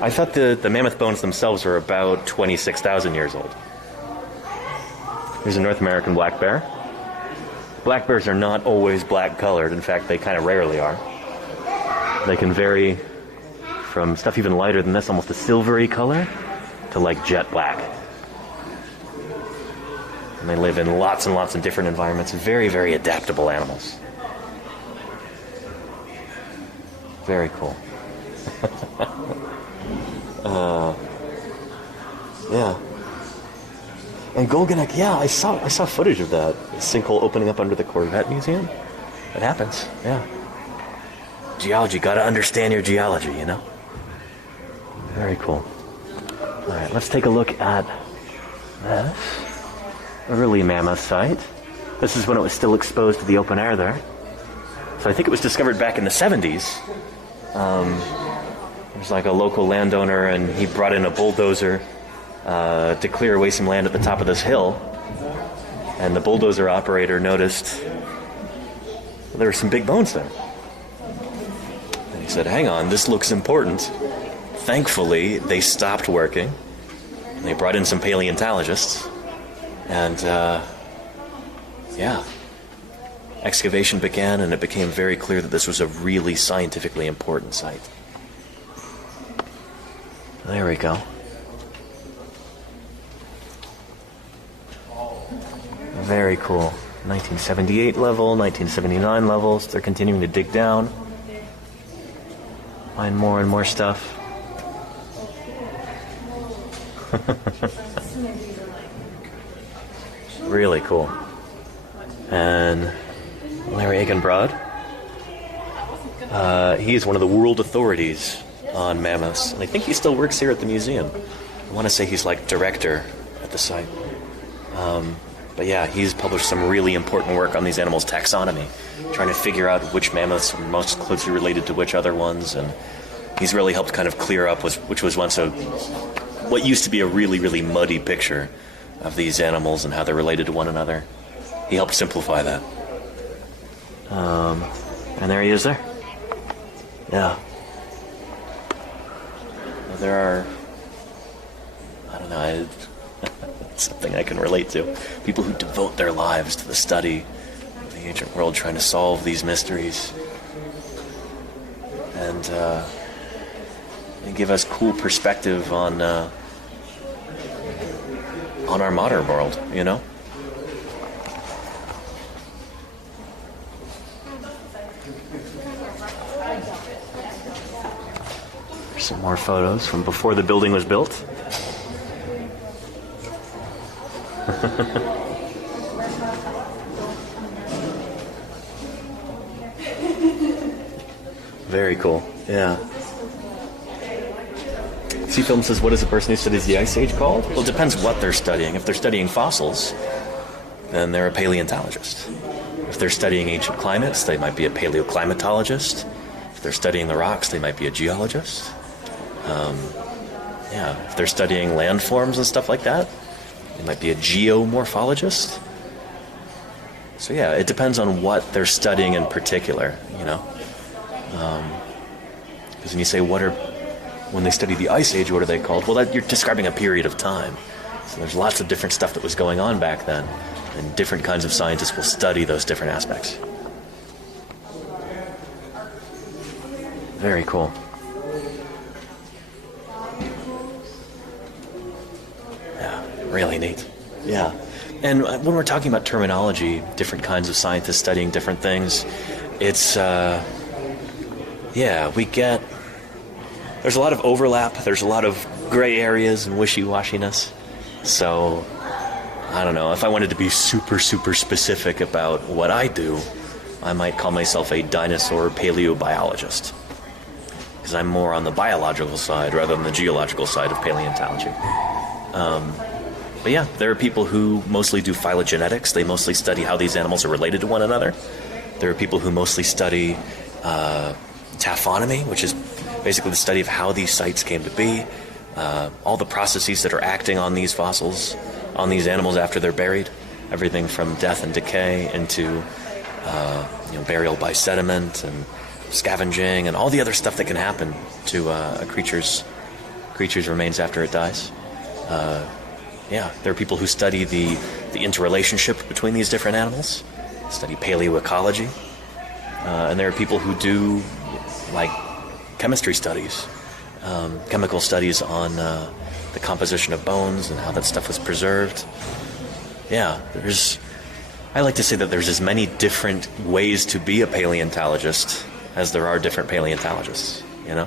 I thought the mammoth bones themselves were about 26,000 years old. Here's a North American black bear. Black bears are not always black colored. In fact, they kind of rarely are. They can vary from stuff even lighter than this, almost a silvery color, to like jet black. And they live in lots and lots of different environments. Very, very adaptable animals. Very cool. Yeah. And Golganek, yeah, I saw footage of that sinkhole opening up under the Corvette Museum. It happens, yeah. Geology, gotta understand your geology, you know? Very cool. All right, let's take a look at this early Mammoth Site. This is when it was still exposed to the open air there. So I think it was discovered back in the 70s. There's like a local landowner, and he brought in a bulldozer to clear away some land at the top of this hill. And the bulldozer operator noticed there were some big bones there. And he said, hang on, this looks important. Thankfully, they stopped working. And they brought in some paleontologists. And, yeah. Excavation began, and it became very clear that this was a really scientifically important site. There we go. Very cool. 1978 level, 1979 levels. They're continuing to dig down. Find more and more stuff. Really cool. And Larry Egenbrod, he is one of the world authorities on mammoths, and I think he still works here at the museum. I want to say he's like director at the site. But yeah, he's published some really important work on these animals' taxonomy, trying to figure out which mammoths are most closely related to which other ones, and he's really helped kind of clear up which was once what used to be a really, really muddy picture of these animals and how they're related to one another. He helped simplify that. And there he is there. Yeah. There are, I don't know, something I can relate to. People who devote their lives to the study of the ancient world, trying to solve these mysteries. And they give us cool perspective on our modern world, you know? There's some more photos from before the building was built. Very cool. Yeah. C-Film says, what is a person who studies the Ice Age called? Well, it depends what they're studying. If they're studying fossils, then they're a paleontologist. If they're studying ancient climates, they might be a paleoclimatologist. If they're studying the rocks, they might be a geologist. Yeah, if they're studying landforms and stuff like that, they might be a geomorphologist. So yeah, it depends on what they're studying in particular, you know. Because when you say when they study the Ice Age, what are they called? Well, you're describing a period of time. So there's lots of different stuff that was going on back then, and different kinds of scientists will study those different aspects. Very cool. Yeah, really neat. Yeah. And when we're talking about terminology, different kinds of scientists studying different things, it's, there's a lot of overlap, there's a lot of gray areas and wishy-washiness. So, I don't know, if I wanted to be super, super specific about what I do, I might call myself a dinosaur paleobiologist. Because I'm more on the biological side rather than the geological side of paleontology. But yeah, there are people who mostly do phylogenetics. They mostly study how these animals are related to one another. There are people who mostly study taphonomy, which is basically the study of how these sites came to be, all the processes that are acting on these fossils, on these animals after they're buried, everything from death and decay into burial by sediment and scavenging and all the other stuff that can happen to a creature's remains after it dies. There are people who study the interrelationship between these different animals, study paleoecology, and there are people who do like chemistry studies, chemical studies on the composition of bones and how that stuff was preserved. Yeah, I like to say that there's as many different ways to be a paleontologist as there are different paleontologists, you know?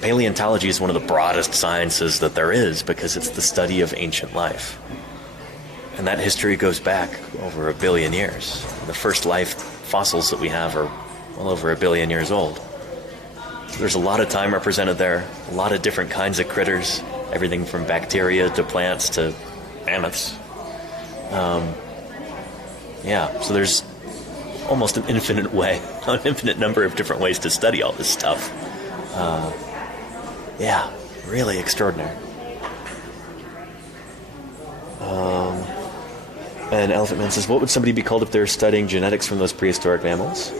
Paleontology is one of the broadest sciences that there is because it's the study of ancient life. And that history goes back over 1 billion years. The first life fossils that we have are well over 1 billion years old. So there's a lot of time represented there, a lot of different kinds of critters, everything from bacteria to plants to mammoths. So there's almost an infinite number of different ways to study all this stuff. Really extraordinary. And Elephant Man says, what would somebody be called if they're studying genetics from those prehistoric mammals?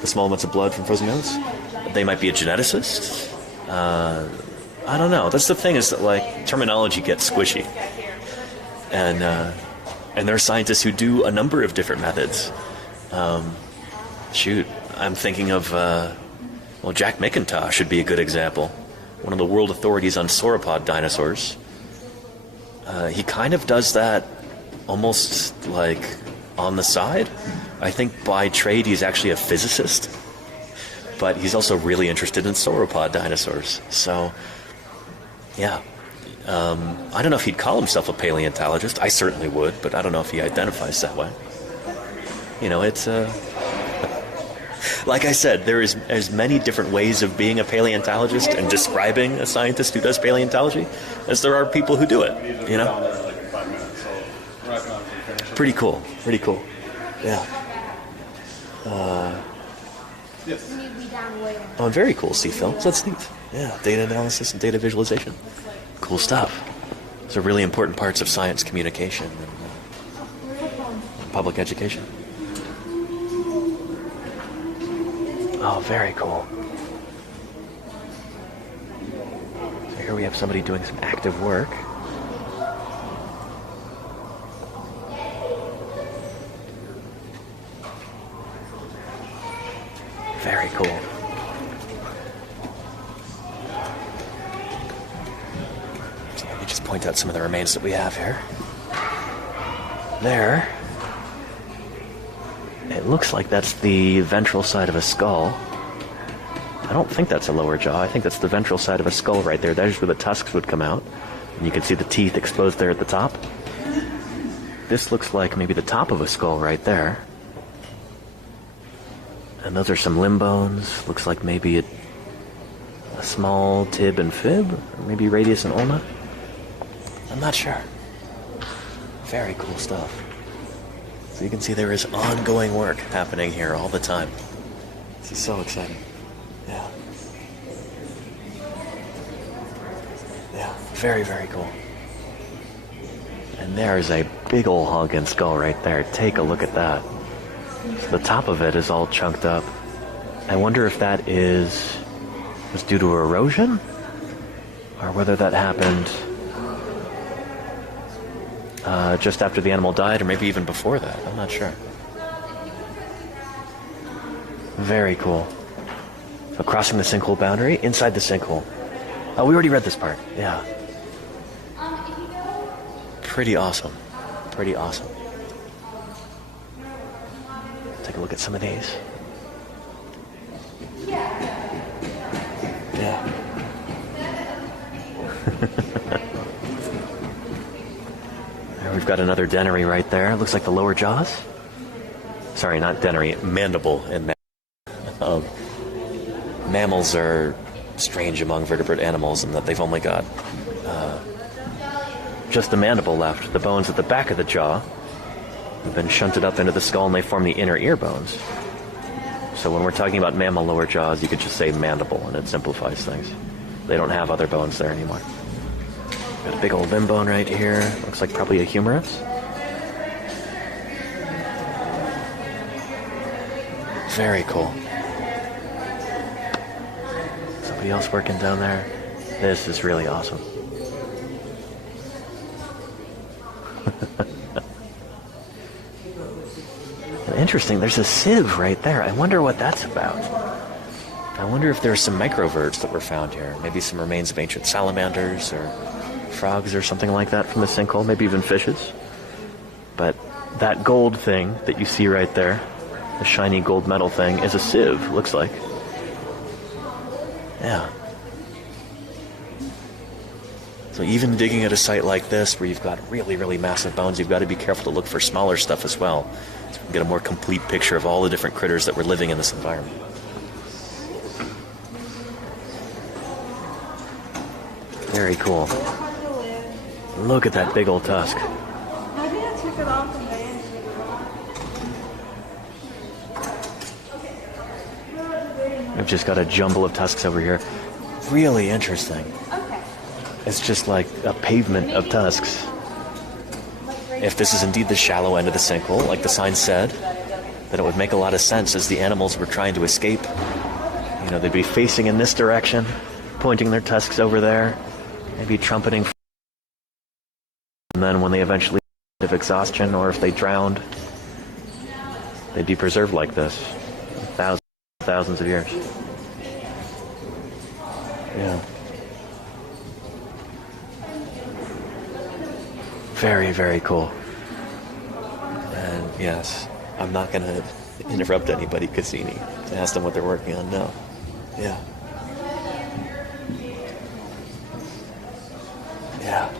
The small amounts of blood from frozen mammoths? They might be a geneticist? I don't know. That's the thing, is that like terminology gets squishy. And there are scientists who do a number of different methods. I'm thinking of, Jack McIntosh would be a good example. One of the world authorities on sauropod dinosaurs. He kind of does that almost like on the side. I think by trade he's actually a physicist, but he's also really interested in sauropod dinosaurs. So, I don't know if he'd call himself a paleontologist. I certainly would, but I don't know if he identifies that way. It's like I said, there is as many different ways of being a paleontologist and describing a scientist who does paleontology as there are people who do it, Pretty cool. Yeah. Very cool, C-Phil. So that's neat. Yeah, data analysis and data visualization. Cool stuff. Those are really important parts of science communication and public education. Oh, very cool. So here we have somebody doing some active work. Very cool. So let me just point out some of the remains that we have here. There. It looks like that's the ventral side of a skull. I don't think that's a lower jaw. I think that's the ventral side of a skull right there. There's where the tusks would come out. And you can see the teeth exposed there at the top. This looks like maybe the top of a skull right there. And those are some limb bones. Looks like maybe a small tib and fib, or maybe radius and ulna. I'm not sure. Very cool stuff. So you can see there is ongoing work happening here all the time. This is so exciting. Yeah. Yeah, very, very cool. And there's a big old honking skull right there. Take a look at that. So the top of it is all chunked up. I wonder if that was due to erosion, or whether that happened just after the animal died, or maybe even before that. I'm not sure. Very cool. So crossing the sinkhole boundary, inside the sinkhole. Oh, we already read this part. Yeah. pretty awesome. Pretty awesome. Take a look at some of these. Yeah. There we've got another denary right there. Looks like the lower jaws. Sorry, not denary, mandible in mammals are strange among vertebrate animals in that they've only got just the mandible left. The bones at the back of the jaw have been shunted up into the skull and they form the inner ear bones. So when we're talking about mammal lower jaws, you could just say mandible and it simplifies things. They don't have other bones there anymore. Got a big old limb bone right here. Looks like probably a humerus. Very cool. Somebody else working down there. This is really awesome. Interesting, there's a sieve right there. I wonder what that's about. I wonder if there's some microverts that were found here. Maybe some remains of ancient salamanders or frogs or something like that from the sinkhole, maybe even fishes. But that gold thing that you see right there, the shiny gold metal thing, is a sieve, looks like. Yeah. So even digging at a site like this where you've got really, really massive bones, you've got to be careful to look for smaller stuff as well, so we can get a more complete picture of all the different critters that were living in this environment. Very cool. Look at that big old tusk. We've just got a jumble of tusks over here. Really interesting. It's just like a pavement of tusks. If this is indeed the shallow end of the sinkhole, like the sign said, then it would make a lot of sense as the animals were trying to escape. You know, they'd be facing in this direction, pointing their tusks over there, maybe trumpeting. And then when they eventually died of exhaustion or if they drowned, they'd be preserved like this. Thousands of years. Yeah. Very, very cool. And yes, I'm not going to interrupt anybody, Cassini, to ask them what they're working on. No. Yeah. Yeah.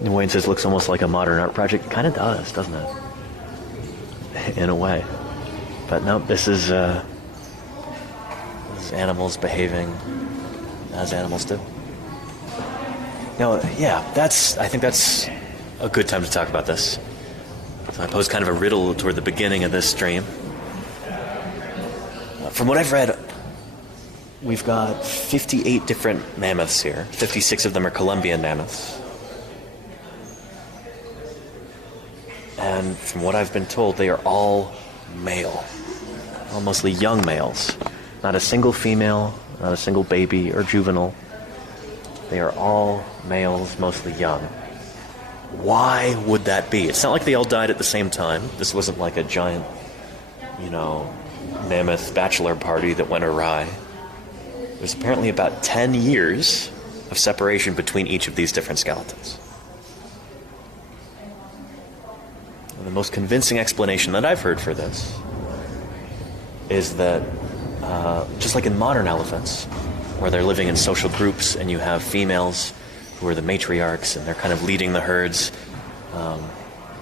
And Wayne says, looks almost like a modern art project. It kind of does, doesn't it? In a way. But no, this is animals behaving as animals do. Now, yeah, I think that's a good time to talk about this. So I posed kind of a riddle toward the beginning of this stream. From what I've read, we've got 58 different mammoths here. 56 of them are Columbian mammoths. And from what I've been told, they are all male. All mostly young males. Not a single female, not a single baby or juvenile. They are all males, mostly young. Why would that be? It's not like they all died at the same time. This wasn't like a giant, mammoth bachelor party that went awry. There's apparently about 10 years of separation between each of these different skeletons. And the most convincing explanation that I've heard for this is that, just like in modern elephants, where they're living in social groups and you have females who are the matriarchs and they're kind of leading the herds,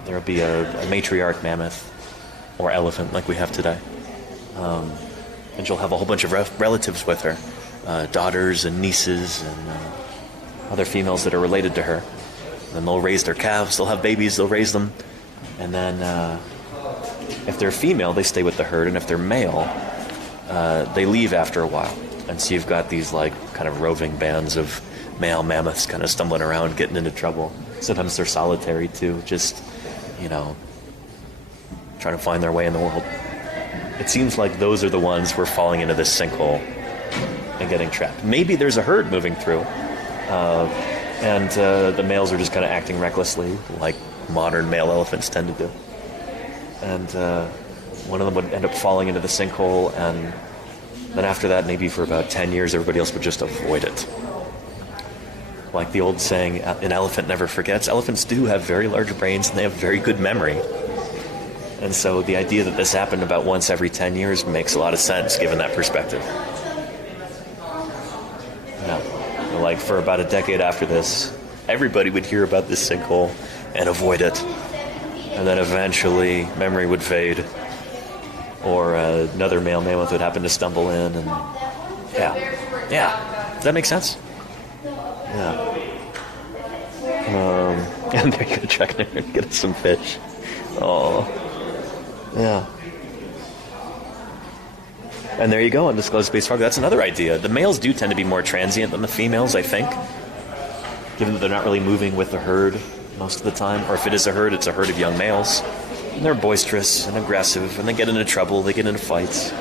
there'll be a matriarch mammoth or elephant like we have today. And she'll have a whole bunch of relatives with her, daughters and nieces and other females that are related to her. And then they'll raise their calves, they'll have babies, they'll raise them. And then if they're female, they stay with the herd, and if they're male, they leave after a while. And so you've got these like kind of roving bands of male mammoths kind of stumbling around, getting into trouble. Sometimes they're solitary too, just, trying to find their way in the world. It seems like those are the ones who are falling into this sinkhole and getting trapped. Maybe there's a herd moving through, and the males are just kind of acting recklessly, like modern male elephants tend to do. And one of them would end up falling into the sinkhole, and then after that, maybe for about 10 years, everybody else would just avoid it. like the old saying, an elephant never forgets. Elephants do have very large brains and they have very good memory. And so the idea that this happened about once every 10 years makes a lot of sense given that perspective. Yeah. Like for about a decade after this, everybody would hear about this sinkhole and avoid it. And then eventually memory would fade, or another male mammoth would happen to stumble in, and yeah. Does that make sense? Yeah. And there you go, Chuck, get us some fish. Oh, yeah. And there you go, undisclosed space frog. That's another idea. The males do tend to be more transient than the females, I think, given that they're not really moving with the herd most of the time. Or if it is a herd, it's a herd of young males. And they're boisterous and aggressive, and they get into trouble, they get into fights.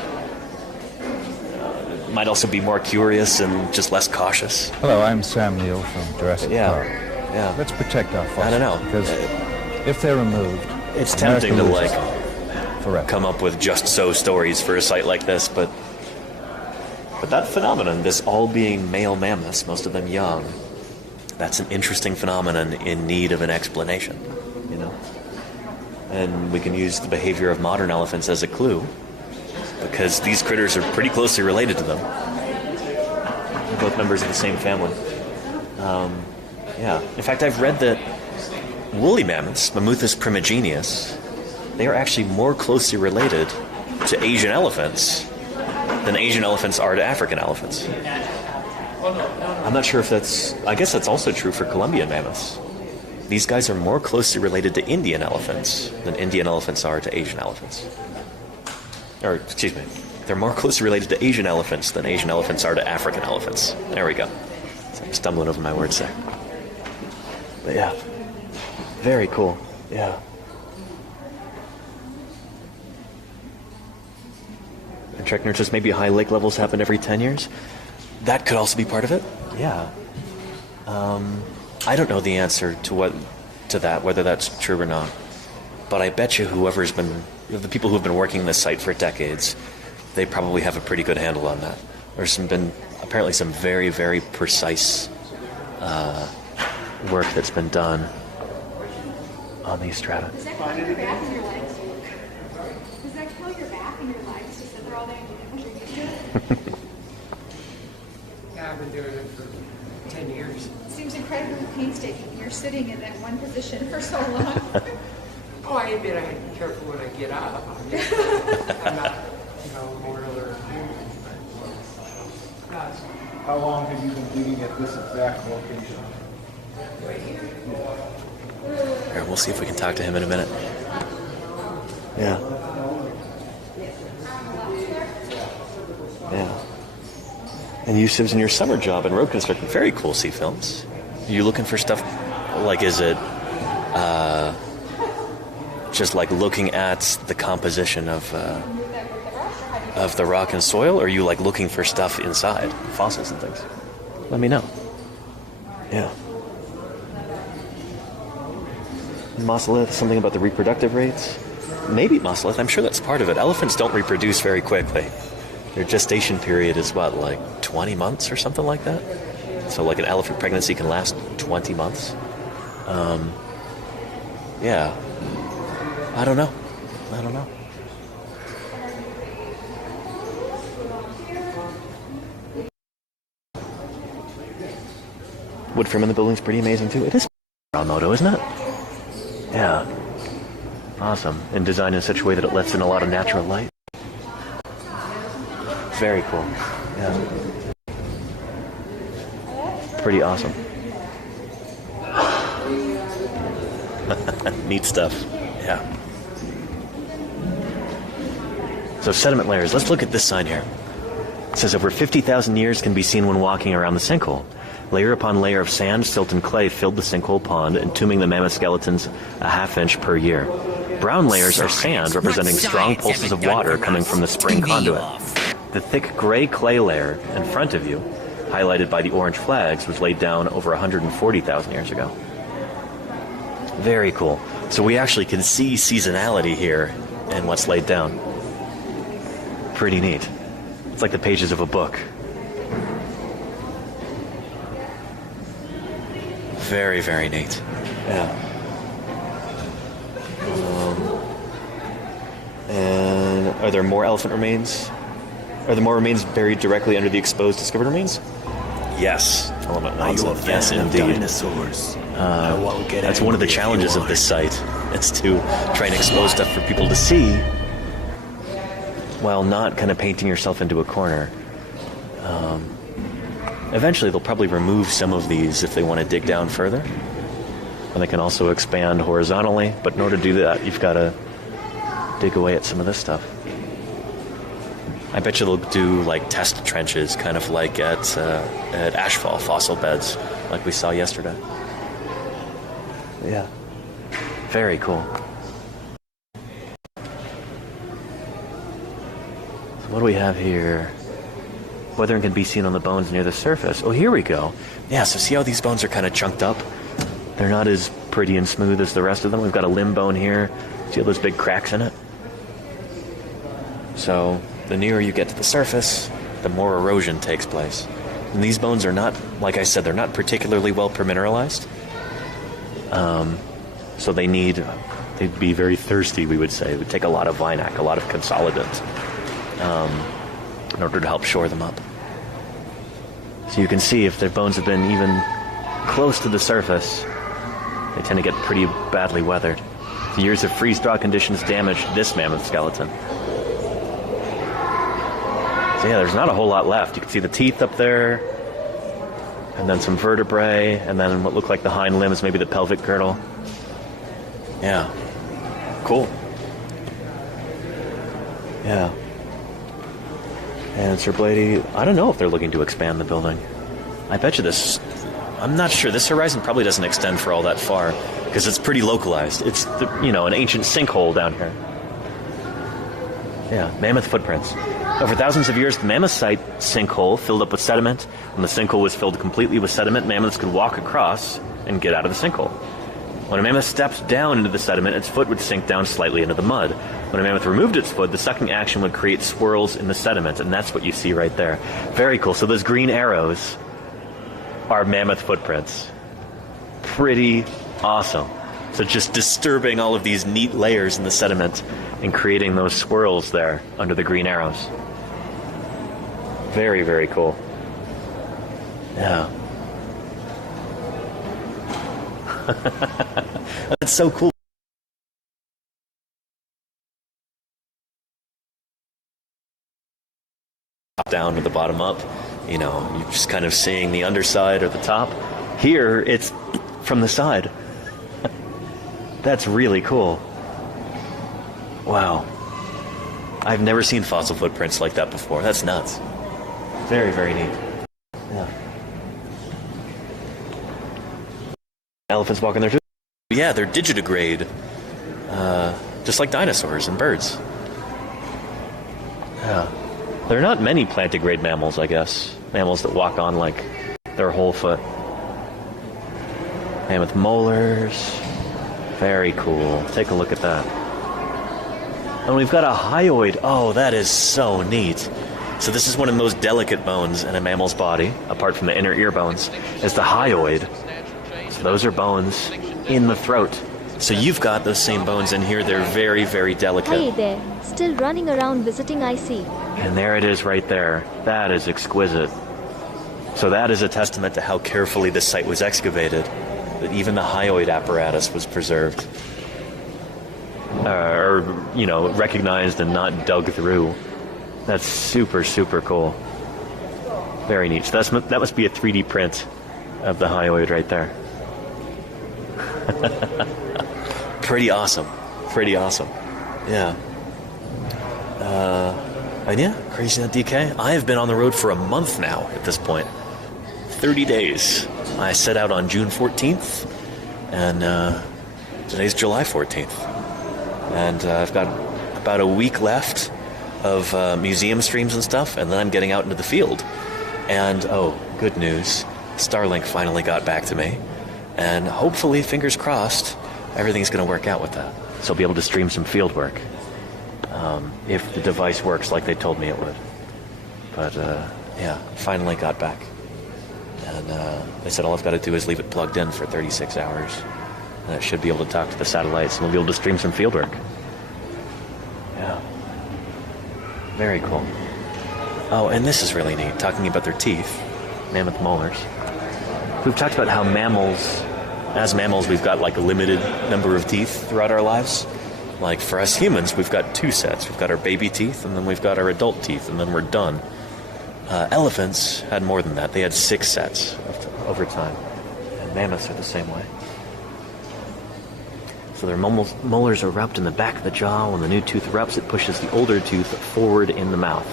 Might also be more curious and just less cautious. Hello, I'm Sam Neill from Jurassic Park. Yeah. Let's protect our fossils. I don't know. Because if they're removed, it's tempting to forever. Come up with just so stories for a site like this, but that phenomenon, this all being male mammoths, most of them young, that's an interesting phenomenon in need of an explanation, you know. And we can use the behavior of modern elephants as a clue, because these critters are pretty closely related to them. They're both members of the same family. Yeah. In fact, I've read that woolly mammoths, Mammuthus primigenius, they are actually more closely related to Asian elephants than Asian elephants are to African elephants. I'm not sure if that's... I guess that's also true for Colombian mammoths. These guys are more closely related to Indian elephants than Indian elephants are to Asian elephants. Or, excuse me, they're more closely related to Asian elephants than Asian elephants are to African elephants. There we go. So I'm stumbling over my words there. But yeah, very cool. Yeah. And Trek Nerd says maybe high lake levels happen every 10 years. That could also be part of it. Yeah. I don't know the answer to that, whether that's true or not. But I bet you the people who've been working this site for decades, they probably have a pretty good handle on that. There's been apparently some very, very precise work that's been done on these strata. Does that kill your back and your legs? Does that kill your back and your legs to sit there all day and do it? Yeah, I've been doing it for 10 years. It seems incredibly painstaking. You're sitting in that one position for so long. Oh, I admit I have to be careful when I get up. I'm not, mortal or How long have you been digging at this exact location? right here. All right, we'll see if we can talk to him in a minute. Yeah. Yeah. And you, Sibs, in your summer job in road construction, very cool sea films. Are you looking for stuff, like, is it just like looking at the composition of the rock and soil, or are you like looking for stuff inside, fossils and things? Let me know. Yeah. Mosselith, something about the reproductive rates? Maybe Mosselith, I'm sure that's part of it. Elephants don't reproduce very quickly. Their gestation period is what, like 20 months or something like that? So like an elephant pregnancy can last 20 months. Yeah. I don't know. Wood frame in the building's pretty amazing too. It is brown moto, isn't it? Yeah. Awesome. And designed in such a way that it lets in a lot of natural light. Very cool. Yeah. Pretty awesome. Neat stuff. Yeah. So sediment layers. Let's look at this sign here. It says over 50,000 years can be seen when walking around the sinkhole. Layer upon layer of sand, silt, and clay filled the sinkhole pond, entombing the mammoth skeletons a half-inch per year. Brown layers are sand, representing strong pulses of water coming from the spring conduit. The thick gray clay layer in front of you, highlighted by the orange flags, was laid down over 140,000 years ago. Very cool. So we actually can see seasonality here in what's laid down. Pretty neat. It's like the pages of a book. Very, very neat. Yeah. And are there more elephant remains? Are there more remains buried directly under the exposed discovered remains? Yes. Yes, indeed. Dinosaurs. That's one of the challenges of this site. It's to try and expose stuff for people to see while not kind of painting yourself into a corner. Eventually, they'll probably remove some of these if they want to dig down further. And they can also expand horizontally. But in order to do that, you've got to dig away at some of this stuff. I bet you they'll do like test trenches, kind of like at ashfall fossil beds, like we saw yesterday. Yeah, very cool. So what do we have here? Weathering can be seen on the bones near the surface. Oh, here we go. Yeah, so see how these bones are kind of chunked up? They're not as pretty and smooth as the rest of them. We've got a limb bone here. See all those big cracks in it? So the nearer you get to the surface, the more erosion takes place. And these bones are not, like I said, they're not particularly well permineralized. So they'd be very thirsty, we would say. It would take a lot of vinac, a lot of consolidant, in order to help shore them up. So you can see if their bones have been even close to the surface, they tend to get pretty badly weathered. The years of freeze-thaw conditions damaged this mammoth skeleton. So yeah, there's not a whole lot left. You can see the teeth up there, and then some vertebrae, and then what look like the hind limbs, maybe the pelvic girdle. Yeah. Cool. Yeah. And Sir Blady, I don't know if they're looking to expand the building. I bet you this... I'm not sure. This horizon probably doesn't extend for all that far, because it's pretty localized. It's, an ancient sinkhole down here. Yeah, mammoth footprints. Over thousands of years, the Mammoth Site sinkhole filled up with sediment. When the sinkhole was filled completely with sediment, mammoths could walk across and get out of the sinkhole. When a mammoth steps down into the sediment, its foot would sink down slightly into the mud. When a mammoth removed its foot, the sucking action would create swirls in the sediment, and that's what you see right there. Very cool. So those green arrows are mammoth footprints. Pretty awesome. So just disturbing all of these neat layers in the sediment and creating those swirls there under the green arrows. Very, very cool. Yeah. That's so cool. Top down to the bottom up. You're just kind of seeing the underside or the top. Here, it's from the side. That's really cool. Wow. I've never seen fossil footprints like that before. That's nuts. Very, very neat. Yeah. Elephants walking there too. Yeah, they're digitigrade. Just like dinosaurs and birds. Yeah. There are not many plantigrade mammals, I guess. Mammals that walk on like their whole foot. Mammoth molars. Very cool. Take a look at that. And we've got a hyoid. Oh, that is so neat. So this is one of the most delicate bones in a mammal's body, apart from the inner ear bones, is the hyoid. So those are bones in the throat. So you've got those same bones in here. They're very, very delicate. Hey there. Still running around visiting, I see. And there it is right there. That is exquisite. So that is a testament to how carefully this site was excavated, that even the hyoid apparatus was preserved. Recognized and not dug through. That's super, super cool. Very neat. So that must be a 3D print of the hyoid right there. Pretty awesome. Pretty awesome. Yeah. And yeah, Crazy Nut DK. I have been on the road for a month now at this point. 30 days. I set out on June 14th, and today's July 14th. And I've got about a week left of museum streams and stuff, and then I'm getting out into the field. And, oh, good news. Starlink finally got back to me. And hopefully, fingers crossed, everything's going to work out with that. So I'll be able to stream some field work. If the device works like they told me it would. But, yeah, finally got back. Yeah. And they said all I've got to do is leave it plugged in for 36 hours. And it should be able to talk to the satellites, and we'll be able to stream some fieldwork. Yeah. Very cool. Oh, and this is really neat, talking about their teeth, mammoth molars. We've talked about how as mammals, we've got like a limited number of teeth throughout our lives. Like for us humans, we've got 2 sets. We've got our baby teeth, and then we've got our adult teeth, and then we're done. Elephants had more than that. They had 6 sets over time. And mammoths are the same way. So their molars erupt in the back of the jaw. When the new tooth erupts, it pushes the older tooth forward in the mouth.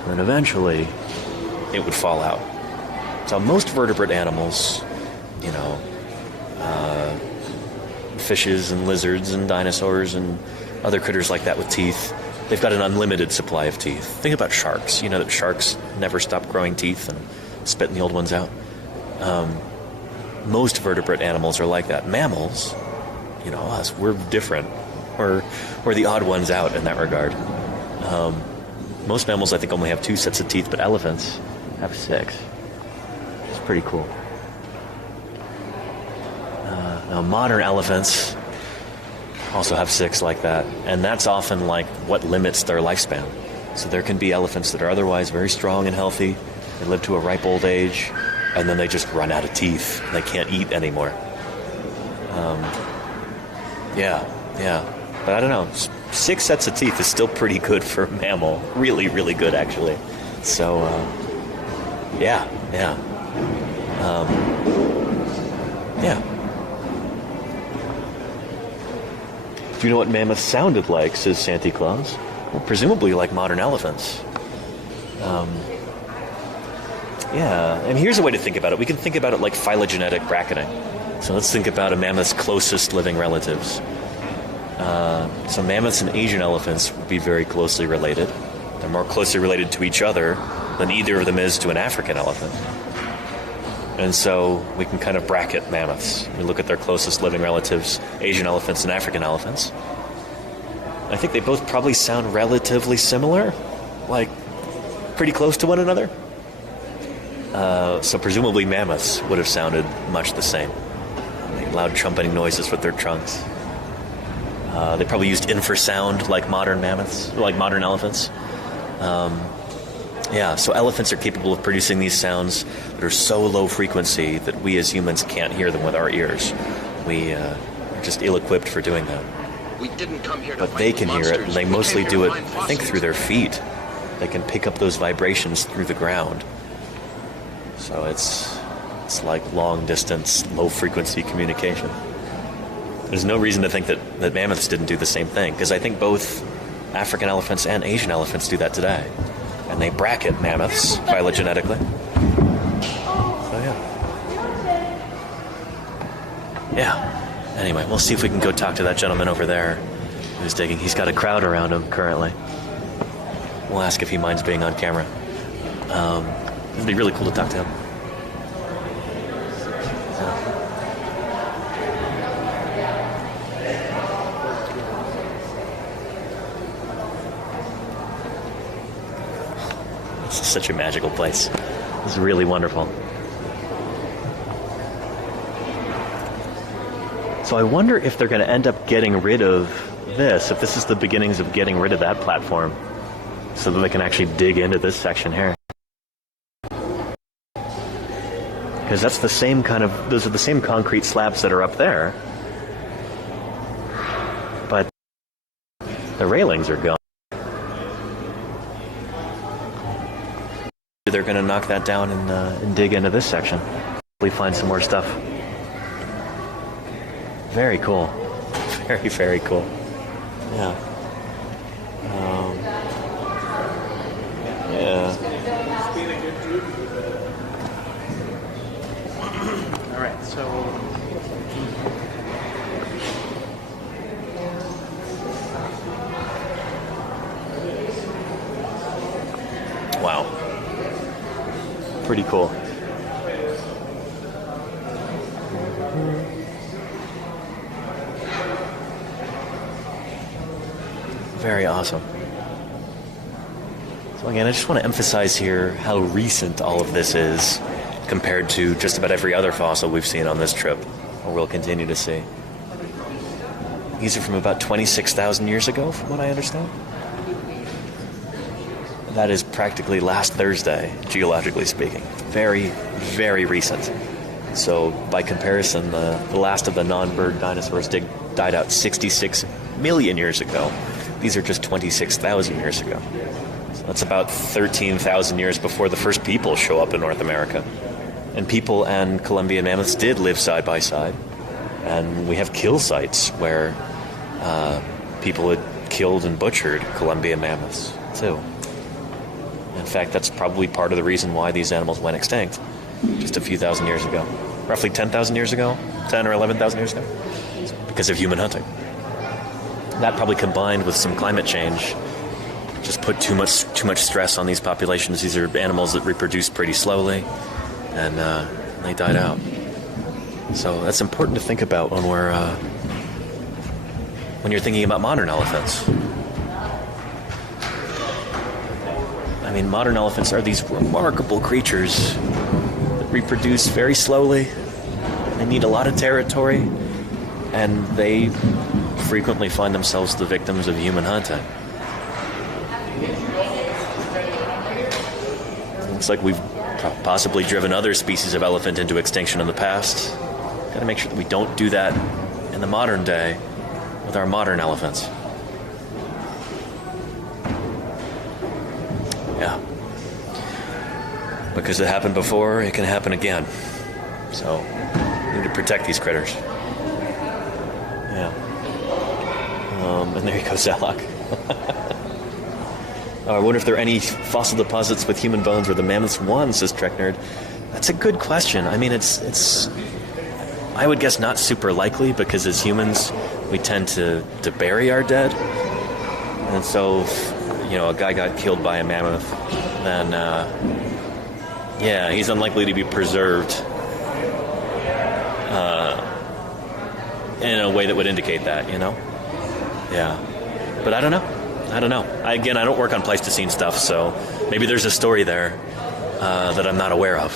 And then eventually, it would fall out. So most vertebrate animals, fishes and lizards and dinosaurs and other critters like that with teeth, they've got an unlimited supply of teeth. Think about sharks. You know that sharks never stop growing teeth and spitting the old ones out. Most vertebrate animals are like that. Mammals, us, we're different. We're the odd ones out in that regard. Most mammals, I think, only have 2 sets of teeth, but elephants have 6. It's pretty cool. Now, modern elephants also have 6 like that, and that's often like what limits their lifespan. So there can be elephants that are otherwise very strong and healthy. They live to a ripe old age, and then they just run out of teeth. They can't eat anymore. But I don't know. 6 sets of teeth is still pretty good for a mammal. Really, really good, actually. So, yeah. Do you know what mammoths sounded like, says Santa Claus? Well, presumably like modern elephants. And here's a way to think about it. We can think about it like phylogenetic bracketing. So let's think about a mammoth's closest living relatives. So mammoths and Asian elephants would be very closely related. They're more closely related to each other than either of them is to an African elephant. And so we can kind of bracket mammoths. We look at their closest living relatives, Asian elephants and African elephants. I think they both probably sound relatively similar, like pretty close to one another. So presumably mammoths would have sounded much the same. They made loud trumpeting noises with their trunks. They probably used infrasound like modern mammoths, like modern elephants. So elephants are capable of producing these sounds that are so low frequency that we as humans can't hear them with our ears. We are just ill-equipped for doing that. We didn't come here to But they can hear it, and they mostly do it, I think, through their feet. They can pick up those vibrations through the ground. So it's like long-distance, low-frequency communication. There's no reason to think that mammoths didn't do the same thing, because I think both African elephants and Asian elephants do that today. And they bracket mammoths phylogenetically. So yeah. Anyway, we'll see if we can go talk to that gentleman over there who's digging. He's got a crowd around him currently. We'll ask if he minds being on camera. It'd be really cool to talk to him. It's such a magical place. It's really wonderful. So I wonder if they're going to end up getting rid of this, if this is the beginnings of getting rid of that platform, so that they can actually dig into this section here. Because that's the same those are the same concrete slabs that are up there. But the railings are gone. They're going to knock that down and dig into this section. Hopefully find some more stuff. Very cool. Very, very cool. Yeah. All right, so wow. Pretty cool. Very awesome. So again, I just want to emphasize here how recent all of this is, compared to just about every other fossil we've seen on this trip, or we'll continue to see. These are from about 26,000 years ago, from what I understand. That is practically last Thursday, geologically speaking. Very, very recent. So, by comparison, the last of the non-bird dinosaurs died out 66 million years ago. These are just 26,000 years ago. So that's about 13,000 years before the first people show up in North America. And people and Columbian mammoths did live side by side. And we have kill sites where people had killed and butchered Columbian mammoths, too. In fact, that's probably part of the reason why these animals went extinct just a few thousand years ago. Roughly 10,000 years ago? 10 or 11,000 years ago? Because of human hunting. That probably combined with some climate change just put too much stress on these populations. These are animals that reproduce pretty slowly, and they died out. So that's important to think about when you're thinking about modern elephants. I mean, modern elephants are these remarkable creatures that reproduce very slowly. They need a lot of territory, and they frequently find themselves the victims of human hunting. Looks like we've possibly driven other species of elephant into extinction in the past. Got to make sure that we don't do that in the modern day with our modern elephants. Yeah. Because it happened before, it can happen again. So, we need to protect these critters. Yeah. And there you go, Zalak. I wonder if there are any fossil deposits with human bones where the mammoths won, says Trek Nerd. That's a good question. I mean, it's I would guess not super likely, because as humans, we tend to bury our dead. And so, if, a guy got killed by a mammoth, then, he's unlikely to be preserved in a way that would indicate that, Yeah. But I don't know. I don't work on Pleistocene stuff, so maybe there's a story there that I'm not aware of.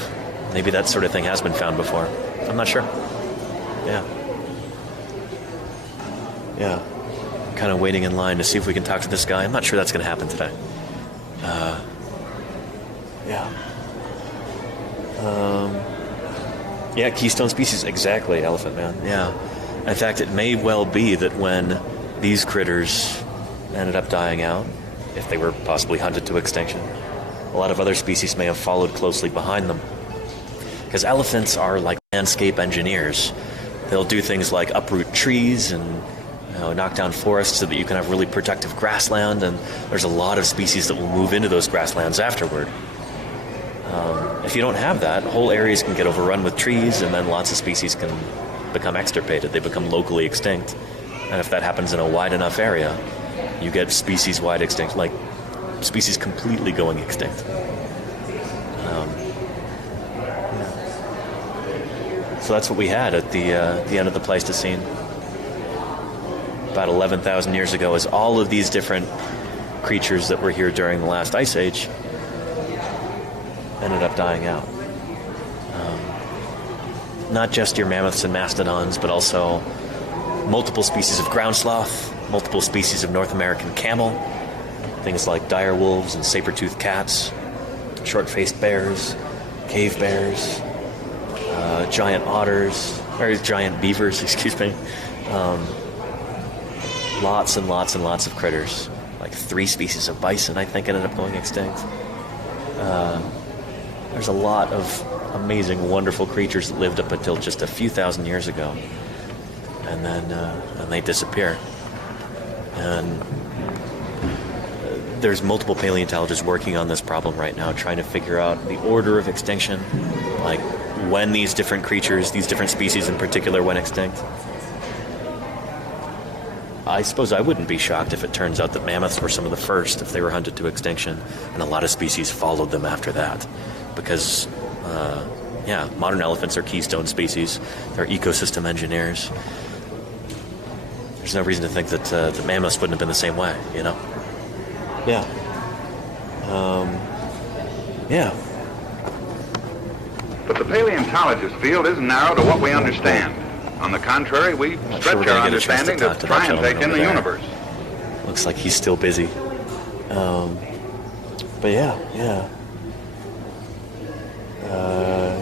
Maybe that sort of thing has been found before. I'm not sure. Yeah. Kind of waiting in line to see if we can talk to this guy. I'm not sure that's going to happen today. Keystone species. Exactly, Elephant Man. Yeah. In fact, it may well be that when these critters ended up dying out, if they were possibly hunted to extinction, a lot of other species may have followed closely behind them. Because elephants are like landscape engineers. They'll do things like uproot trees and knock down forests so that you can have really productive grassland, and there's a lot of species that will move into those grasslands afterward. If you don't have that, whole areas can get overrun with trees, and then lots of species can become extirpated. They become locally extinct. And if that happens in a wide enough area, you get species-wide extinction, like species completely going extinct. So that's what we had at the end of the Pleistocene. About 11,000 years ago, as all of these different creatures that were here during the last ice age ended up dying out. Not just your mammoths and mastodons, but also multiple species of ground sloth, multiple species of North American camel, things like dire wolves and saber-toothed cats, short-faced bears, cave bears, giant beavers, excuse me. Lots and lots and lots of critters. Like 3 species of bison, I think, ended up going extinct. There's a lot of amazing, wonderful creatures that lived up until just a few thousand years ago. And then they disappear. And there's multiple paleontologists working on this problem right now, trying to figure out the order of extinction, like when these different creatures, these different species in particular, went extinct. I suppose I wouldn't be shocked if it turns out that mammoths were some of the first, if they were hunted to extinction, and a lot of species followed them after that. Because, modern elephants are keystone species. They're ecosystem engineers. There's no reason to think that the mammoths wouldn't have been the same way, But the paleontologist field isn't narrow to what we understand. On the contrary, we stretch our understanding to try and take in the universe. Looks like he's still busy. But yeah.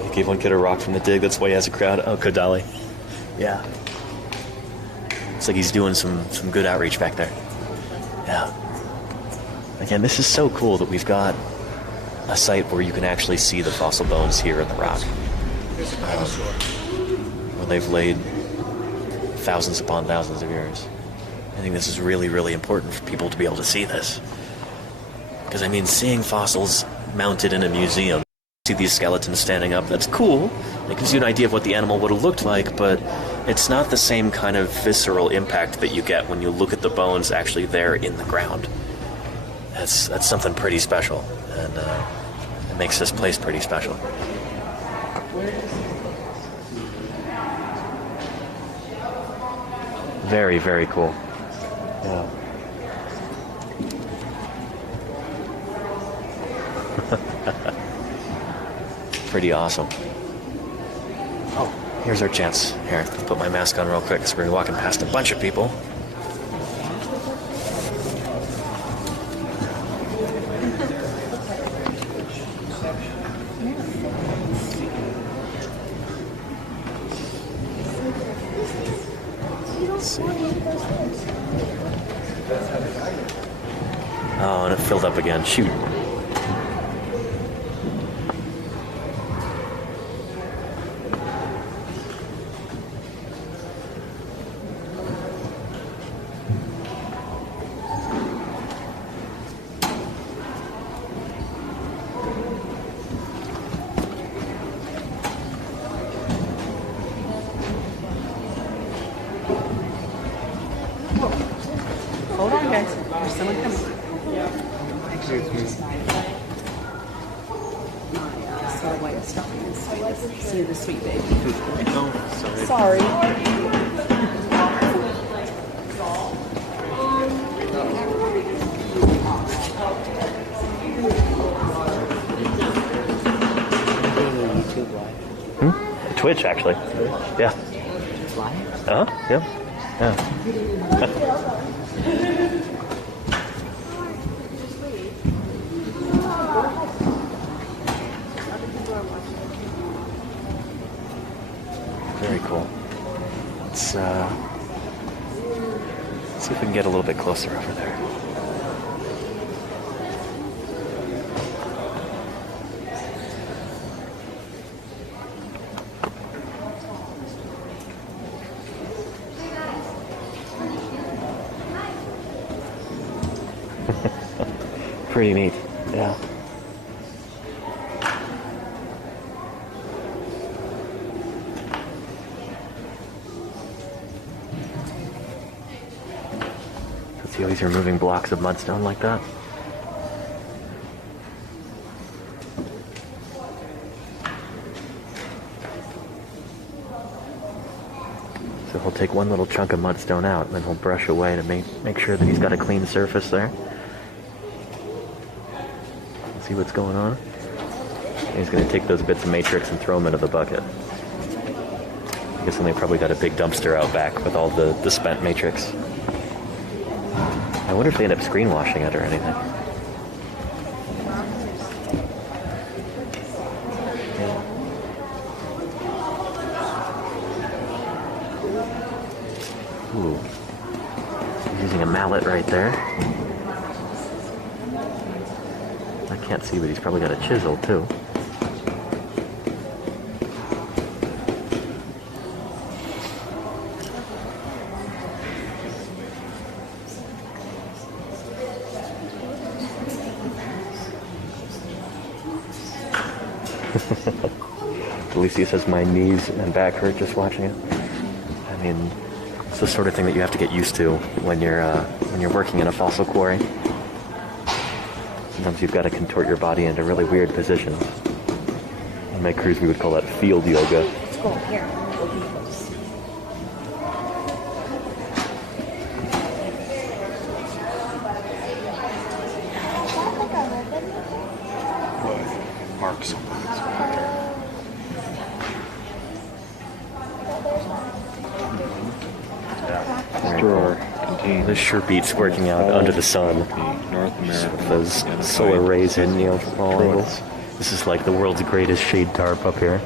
He gave one kid a rock from the dig. That's why he has a crowd. Oh, Kodali. Yeah. Looks like he's doing some good outreach back there. Yeah. Again, this is so cool that we've got a site where you can actually see the fossil bones here in the rock. Where they've laid thousands upon thousands of years. I think this is really, really important for people to be able to see this. Because, I mean, seeing fossils mounted in a museum, see these skeletons standing up, that's cool. It gives you an idea of what the animal would have looked like, but it's not the same kind of visceral impact that you get when you look at the bones actually there in the ground. That's something pretty special, and it makes this place pretty special. Very, very cool. Yeah. Pretty awesome. Oh, here's our chance. Here, let's put my mask on real quick because we're walking past a bunch of people. Oh, and it filled up again. Shoot. Hold on, guys. There's someone coming. See the sweet baby. Oh, sorry. Twitch, actually. Yeah. Uh-huh. Yep. Yeah. Very cool. Let's see if we can get a little bit closer over there. Pretty neat, yeah. See how he's removing blocks of mudstone like that? So he'll take one little chunk of mudstone out and then he'll brush away to make sure that he's got a clean surface there. See what's going on? And he's going to take those bits of matrix and throw them into the bucket. I guess then they probably got a big dumpster out back with all the spent matrix. I wonder if they end up screen washing it or anything. Ooh. He's using a mallet right there. I can't see, but he's probably got a chisel too. Alicia says my knees and back hurt just watching it. I mean, it's the sort of thing that you have to get used to when you're working in a fossil quarry. Sometimes you've got to contort your body into really weird positions. On my cruise, we would call that field yoga. Let's go here. Mark something. drawer contains This sure beats working out under the sun. North American Those solar rays hitting you from all angles. This is like the world's greatest shade tarp up here.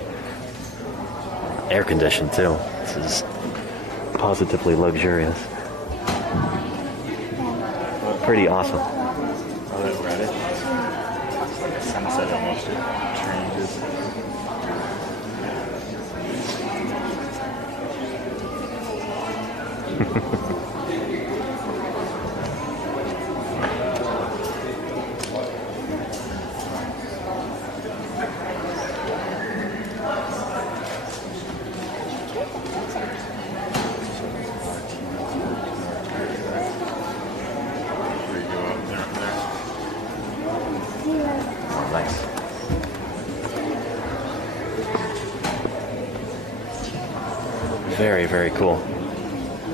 Air conditioned too. This is positively luxurious. Pretty awesome. Oh, that Reddit. It's like a sunset almost. It changes. Nice. Very, very cool.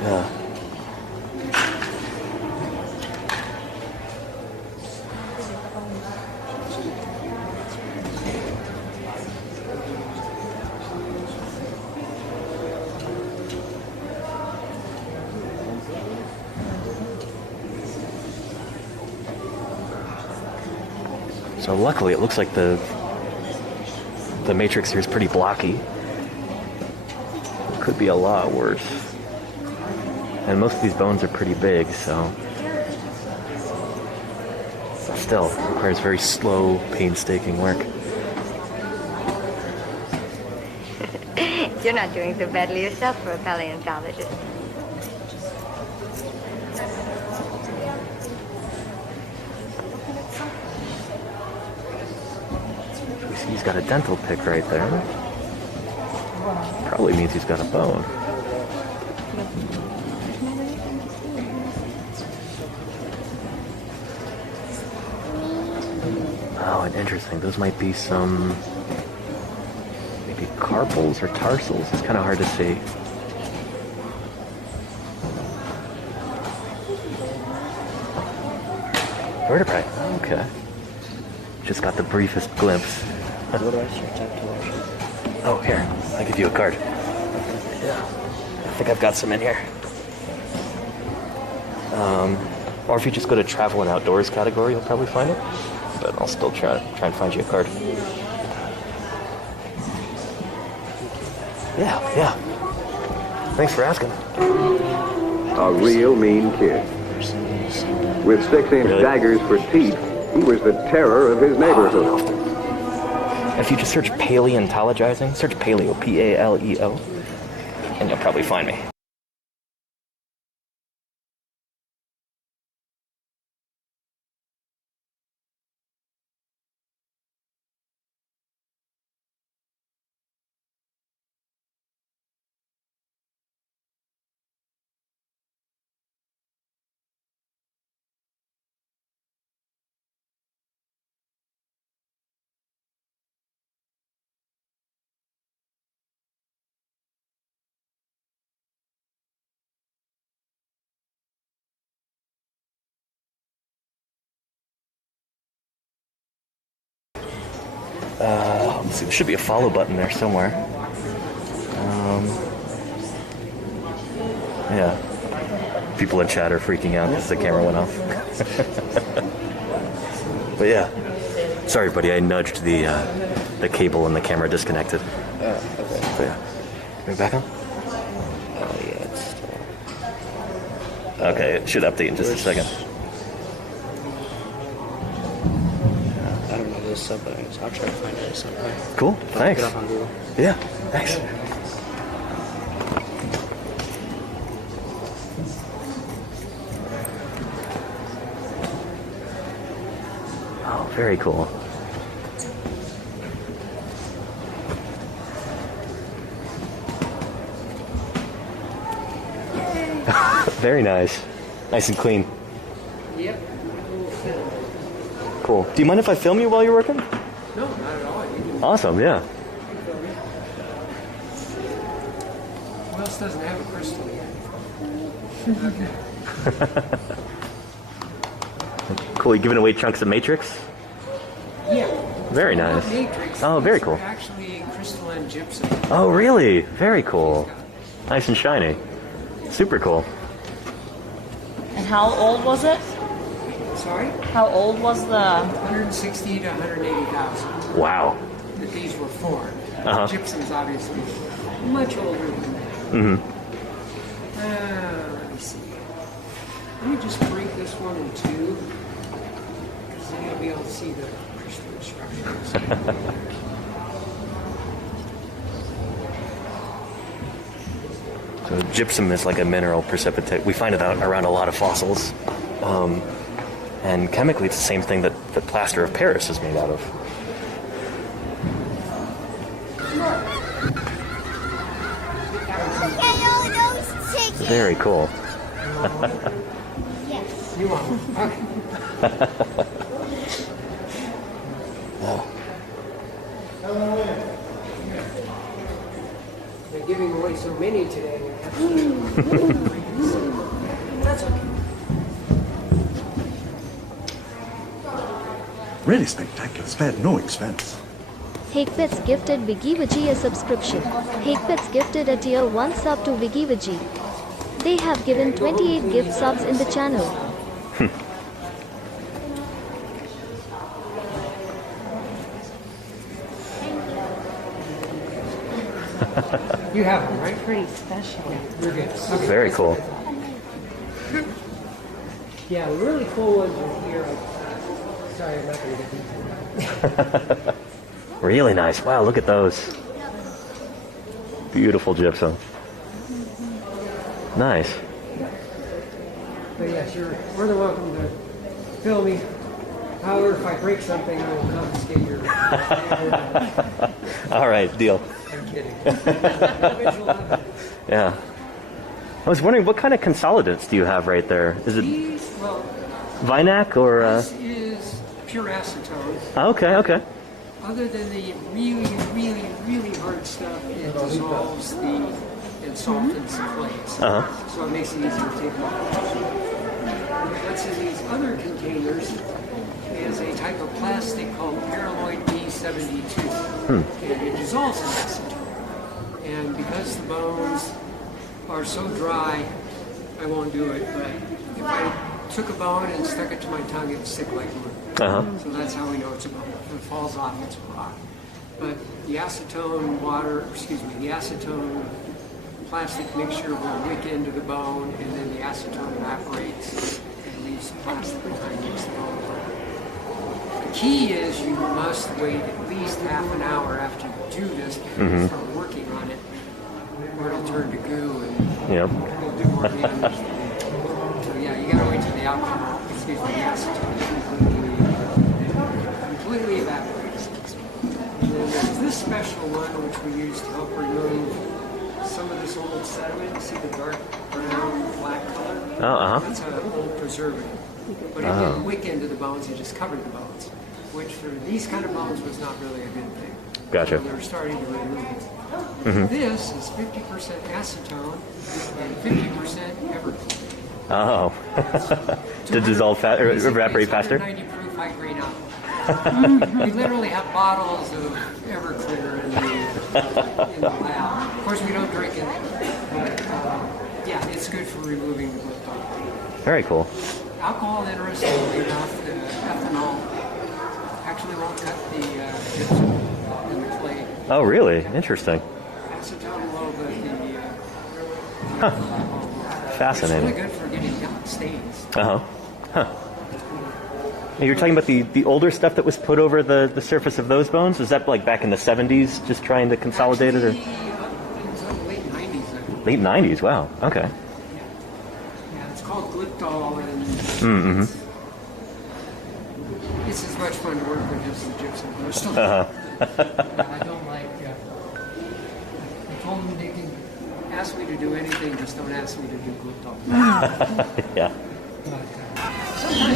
Yeah. So luckily, it looks like the matrix here is pretty blocky. Could be a lot worse. And most of these bones are pretty big, so still requires very slow, painstaking work. You're not doing so badly yourself for a paleontologist. We see he's got a dental pick right there. Probably means he's got a bone. Oh, and interesting. Those might be some maybe carpals or tarsals. It's kind of hard to see. Vertebrae. Okay. Just got the briefest glimpse. Oh, here. I'll give you a card. Yeah. I think I've got some in here. Or if you just go to travel and outdoors category, you'll probably find it. But I'll still try and find you a card. Yeah. Thanks for asking. A real mean kid. With 6-inch daggers for teeth, he was the terror of his neighborhood. If you just search Paleontologizing, search Paleo, P-A-L-E-O, and you'll probably find me. Let's see, there should be a follow button there somewhere. Yeah. People in chat are freaking out because the camera went off. But yeah. Sorry, buddy, I nudged the cable and the camera disconnected. Okay. So yeah. Can we back on? Oh, yeah, it's still... Okay, it should update in just a second. I don't know this stuff, but I'll try to find it someday. Cool, thanks. Look it up on Google. Yeah, thanks. Oh, very cool. Very nice. Nice and clean. Yep. Cool. Do you mind if I film you while you're working? No, not at all. Awesome, yeah. Who else doesn't have a crystal yet? Okay. Cool, you giving away chunks of Matrix? Yeah. Very Not nice. Matrix. Oh, very These cool. are actually crystalline gypsum. Oh, really? Very cool. Nice and shiny. Super cool. And how old was it? Sorry? How old was the... 160 to 180,000. Wow. That these were formed. Uh-huh. Gypsum's obviously much older than that. Mm-hmm. Let me see. Let me just break this one in two, because then you'll be able to see the crystalline structures. So gypsum is like a mineral precipitate. We find it out around a lot of fossils. And chemically, it's the same thing that the plaster of Paris is made out of. Very cool. Yes. You want one? Okay. Oh. They're giving away so many today. That's okay. Really spectacular. Spared no expense. Hakepets gifted Wiggy a subscription. Hakepets gifted a tier 1 sub to Wiggy. They have given 28 gift subs in the channel. You have one, right? Pretty special. You're good. Okay. Very cool. Yeah, the really cool ones are here. Sorry, I'm not going to get these. Really nice. Wow, look at those. Beautiful gypsum. Nice. But yes, you're more than welcome to film me. However, if I break something, I will confiscate your... All right, deal. I'm kidding. Yeah. I was wondering, what kind of consolidants do you have right there? Is it These, well, Vinac or... this is pure acetone. Okay, okay. Other than the really hard stuff, it dissolves and softens the plates. Uh-huh. So it makes it easier to take off. What's in these other containers is a type of plastic called paraloid B72. And it dissolves in acetone. And because the bones are so dry, I won't do it, but if I took a bone and stuck it to my tongue, it would stick like glue. Uh-huh. So that's how we know it's a bone. If it falls off, it's a rock. But the acetone the acetone plastic mixture will wick into the bone, and then the acetone evaporates and leaves the plastic behind makes the bone. The key is you must wait at least half an hour after you do this before you start working on it, or it'll turn to goo and it'll do more damage. So yeah, you gotta wait till the alcohol, the acetone completely evaporates. And then there's this special one which we use to help remove some of this old sediment. See the dark brown, black color? That's an old preservative. But it didn't wick into the bones, it just covered the bones, which for these kind of bones was not really a good thing. Gotcha. So they were starting to remove it. This is 50% acetone and 50% everclear. Oh. To dissolve or evaporate faster? 190 proof high grain alcohol. We literally have bottles of Everclear in the lab. Of course, we don't drink it, but yeah, it's good for removing the glyphosate. Very cool. Alcohol, interestingly enough, ethanol actually won't cut the gypsum in the clay. Oh, really? Interesting. Acetone will, but the alcohol will. Fascinating. It's really good for getting down stains. Uh-huh. Huh. And you're talking about the older stuff that was put over the surface of those bones? Was that like back in the 70s, just trying to consolidate it? Or? It was late 90s, I think. Late 90s, wow. Okay. Yeah, it's called glyptol, and it's as much fun to work with as the gypsum. We're still I don't like... I told them they can ask me to do anything, just don't ask me to do glyptol. Yeah. Sometimes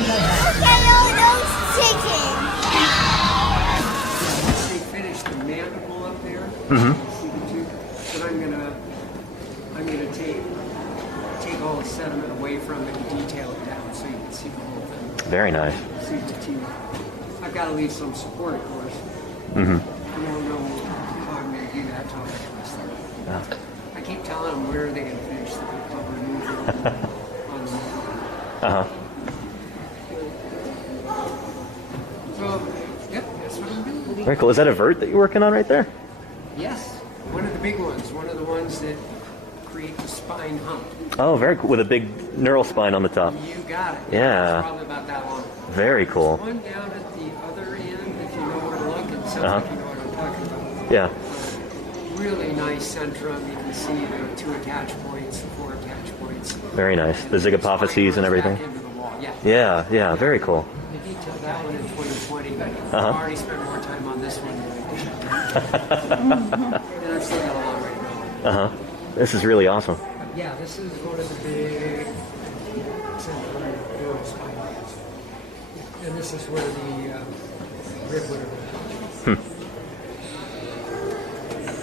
once they finish the mandible up there, see the tooth, then I'm gonna take all the sediment away from it and detail it down so you can see the whole thing. Very nice. See the teeth. I've got to leave some support, of course. I don't know how I'm going to do that till I finish that. I keep telling them where are they going to finish the removal on the So, yep, that's what I'm doing. Very cool. Is that a vert that you're working on right there? Yes, one of the big ones. One of the ones that create the spine hump. Oh, very cool. With a big neural spine on the top. You got it. Yeah. It's probably about that long. Very cool. There's one down at the other end, if you know where to look. It sounds like you know what I'm talking about. Yeah. Really nice centrum. You can see the 2 attach points, the 4 attach points. Very nice. The zygapophyses and everything. Back into the wall. Yeah. Yeah, very cool. I detailed that one in 2020. I've already spent more time on this one than I did. And I've still got a long way to go. This is really awesome. Yeah, this is one of the big central neural spines. And this is where the rib would have been.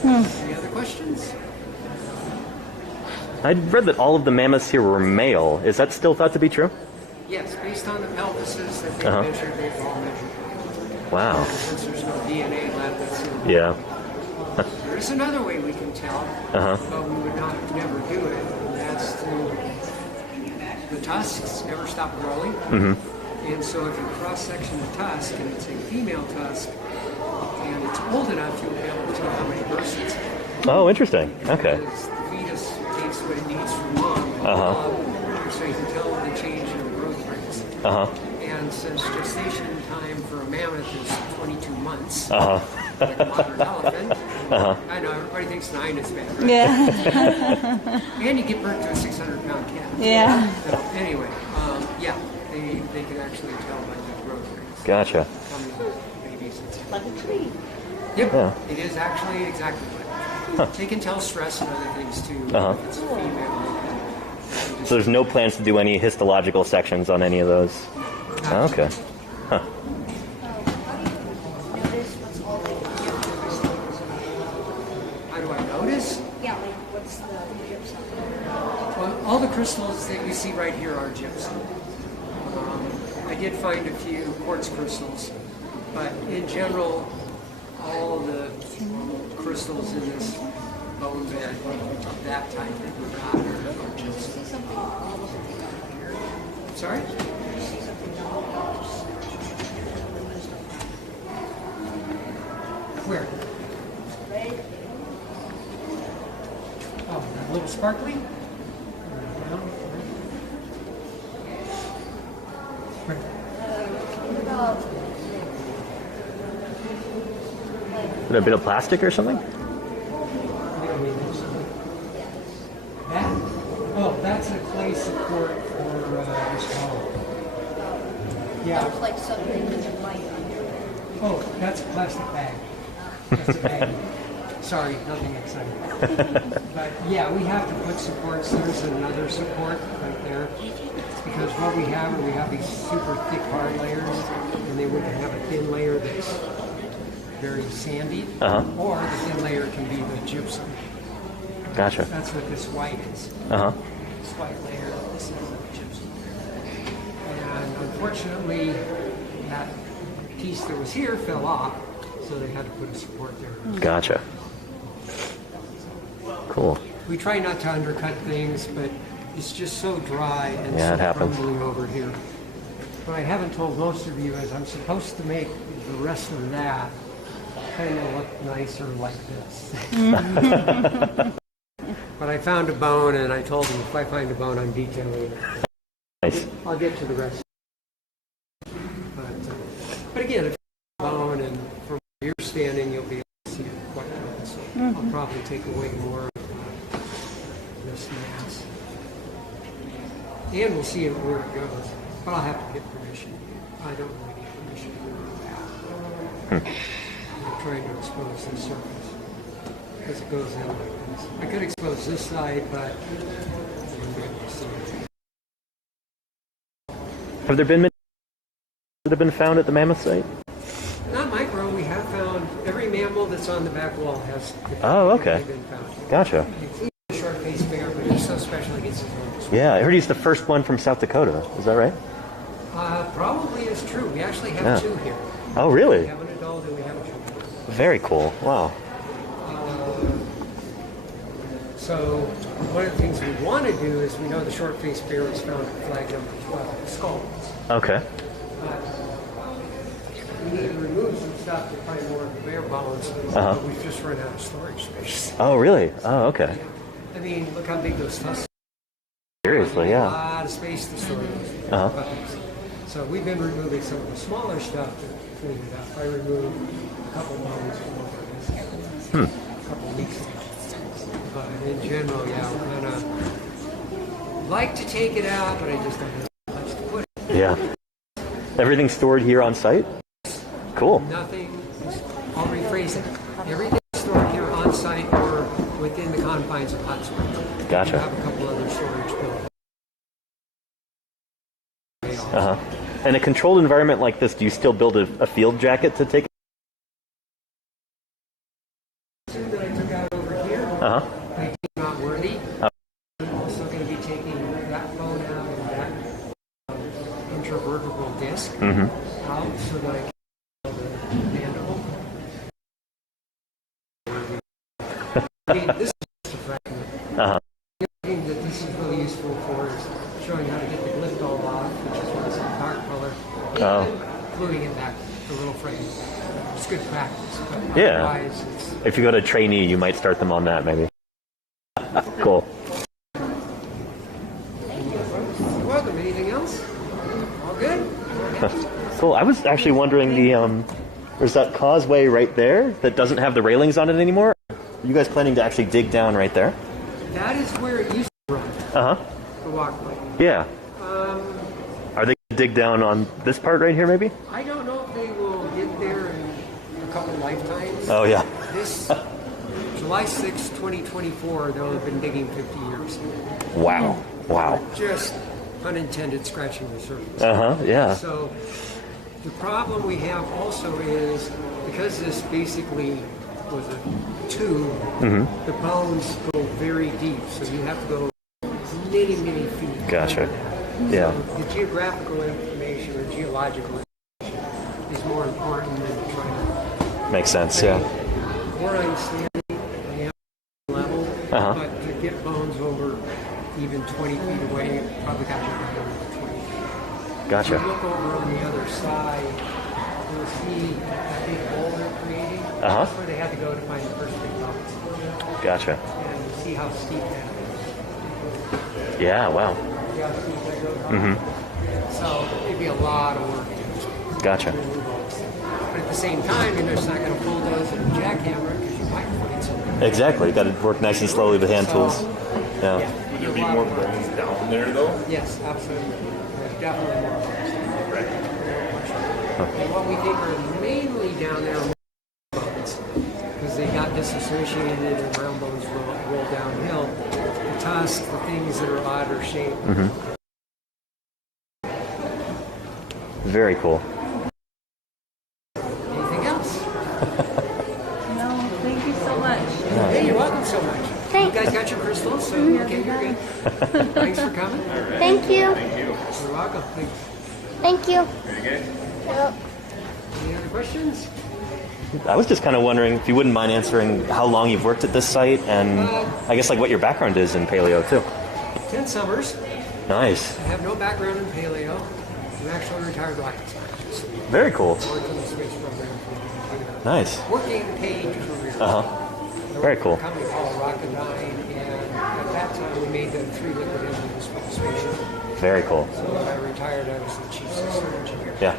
Any other questions? I'd read that all of the mammoths here were male. Is that still thought to be true? Yes, based on the pelvises that they measured, they've all measured. Wow. Since there's no DNA left, that's Yeah. There's another way we can tell, but we would never do it. And that's the tusks never stop growing. And so if you cross-section the tusk and it's a female tusk and it's old enough, you'll be able to tell how many births it's had. Oh, interesting. Okay. Because the fetus takes what it needs from mom. So you can tell the change in the growth rates. And since gestation time for a mammoth is 22 months, like a modern elephant, I know everybody thinks 9 is bad, right? Yeah. And you give birth to a 600-pound cat. Yeah. So anyway, yeah, they can actually tell by the growth rates. Gotcha. How many babies it's had. Like a tree. Yep, Yeah. it is actually exactly like that. They can tell stress and other things too. If it's a female. So there's no plans to do any histological sections on any of those? Okay. How do I notice? Yeah, like what's the gypsum? Well, all the crystals that you see right here are gypsum. I did find a few quartz crystals, but in general, all the crystals in this bone bed of that type that we got are gypsum. Sorry? Where? Oh, that little sparkly? Is it a bit of plastic or something? That? Oh, that's a clay support for this wall. Yeah. Looks like something that's light on here. Oh, that's a plastic bag. That's a bag. Sorry, nothing exciting. But yeah, we have to put supports. There's another support right there. Because what we have these super thick hard layers, and they would have a thin layer that's very sandy, or the thin layer can be the gypsum. Gotcha. That's what this white is. This white layer, this is the gypsum. And unfortunately, that piece that was here fell off, so they had to put a support there. Gotcha. Cool. We try not to undercut things, but it's just so dry and Yeah, it so happens. crumbling over here. What I haven't told most of you is I'm supposed to make the rest of that kind of look nicer like this. But I found a bone, and I told them if I find a bone, I'm detailing it. Nice. I'll get to the rest. But again, if you have a bone, and from where you're standing, you'll be able to see it quite well. So I'll probably take away more of this mass. And we'll see where it goes. But I'll have to get permission. I don't really need permission to do that. I'm trying to expose this surface. Because it goes in like this. I could expose this side, but I wouldn't be able to see it. Have there been that have been found at the Mammoth Site? Not micro. We have found every mammal that's on the back wall has Oh, okay. been found. Gotcha. Including the short-faced bear, but he's so special he gets his own. Yeah, I heard he's the first one from South Dakota. Is that right? Probably is true. We actually have Yeah. 2 here. Oh, really? We have an adult and we have a child. Very cool. Wow. So one of the things we want to do is we know the short-faced bear was found at flag number 12, skull. Okay. We need to remove some stuff to find more of the bear bones, but we've just run out of storage space. Oh, really? Oh, okay. I mean, look how big those tusks are. Seriously, yeah. A lot of space to store those puppies. So we've been removing some of the smaller stuff to clean it up. I removed a couple bones from over this a couple weeks ago. But in general, yeah, we're kind of like to take it out, but I just don't have much to put it. Yeah. Everything's stored here on site? Cool. Nothing, I'll rephrase it. Everything is stored here on site or within the confines of Hot Springs. Gotcha. We have a couple other storage buildings. In a controlled environment like this, do you still build a field jacket to take? Two that I took out over here, I think not worthy. I'm also going to be taking that bone out and that intravertebral disc out so that I can build the mandible. I mean, this is just a fragment. The other thing that this is really useful for is showing how to get the glyphol off, which is why it's a dark color, and gluing it back to a little frame. It's good practice. But otherwise, it's If you go to trainee, you might start them on that, maybe. Cool. You're welcome. Anything else? All good? Cool. I was actually wondering there's that causeway right there that doesn't have the railings on it anymore. Are you guys planning to actually dig down right there? That is where it used to run. The walkway. Yeah. Are they going to dig down on this part right here, maybe? I don't know if they will get there in a couple lifetimes. Oh, yeah. This July 6, 2024, they'll have been digging 50 years. Wow. Wow. Just unintended scratching the surface. Yeah. So the problem we have also is because this basically was a tube, the bones go very deep, so you have to go many, many feet. Gotcha. So Yeah. the geographical information or geological information is more important than trying to... Makes sense, yeah. Where I'm standing, I am level, but to get bones over even 20 feet away, probably got to go over 20 feet. Gotcha. If you look over on the other side, you'll see that big boulder creating. That's where they had to go to find the first big bones. Gotcha. And you see how steep that is. Yeah, wow. See how steep that goes? So it'd be a lot of work to Gotcha. remove all this stuff. But at the same time, you're just not going to bulldoze and jackhammer it because you might find something. Exactly. Got to work nice and slowly with hand tools. Yeah. Would there be more bones down there, though? Yes, absolutely. There's definitely more bones. And what we think are mainly down there are bones because they got disassociated and round bones roll downhill. The tusks, the things that are odder shaped. Very cool. Anything else? No, thank you so much. Hey, you're welcome so much. Thanks. You guys got your crystals, so okay, you're good. Thanks for coming. Thank you. You're welcome. Thanks. Thank you. Any other questions? I was just kind of wondering if you wouldn't mind answering how long you've worked at this site and I guess like what your background is in paleo too. 10 summers. Nice. I have no background in paleo. I'm actually a retired rocket scientist. Very cool. Worked in the space program for Nice. working paid career. Very cool. A company called Rocketdyne, and at that time we made the 3 liquid engines for the spaceship. Very cool. So when I retired, I was the chief system engineer. Yeah.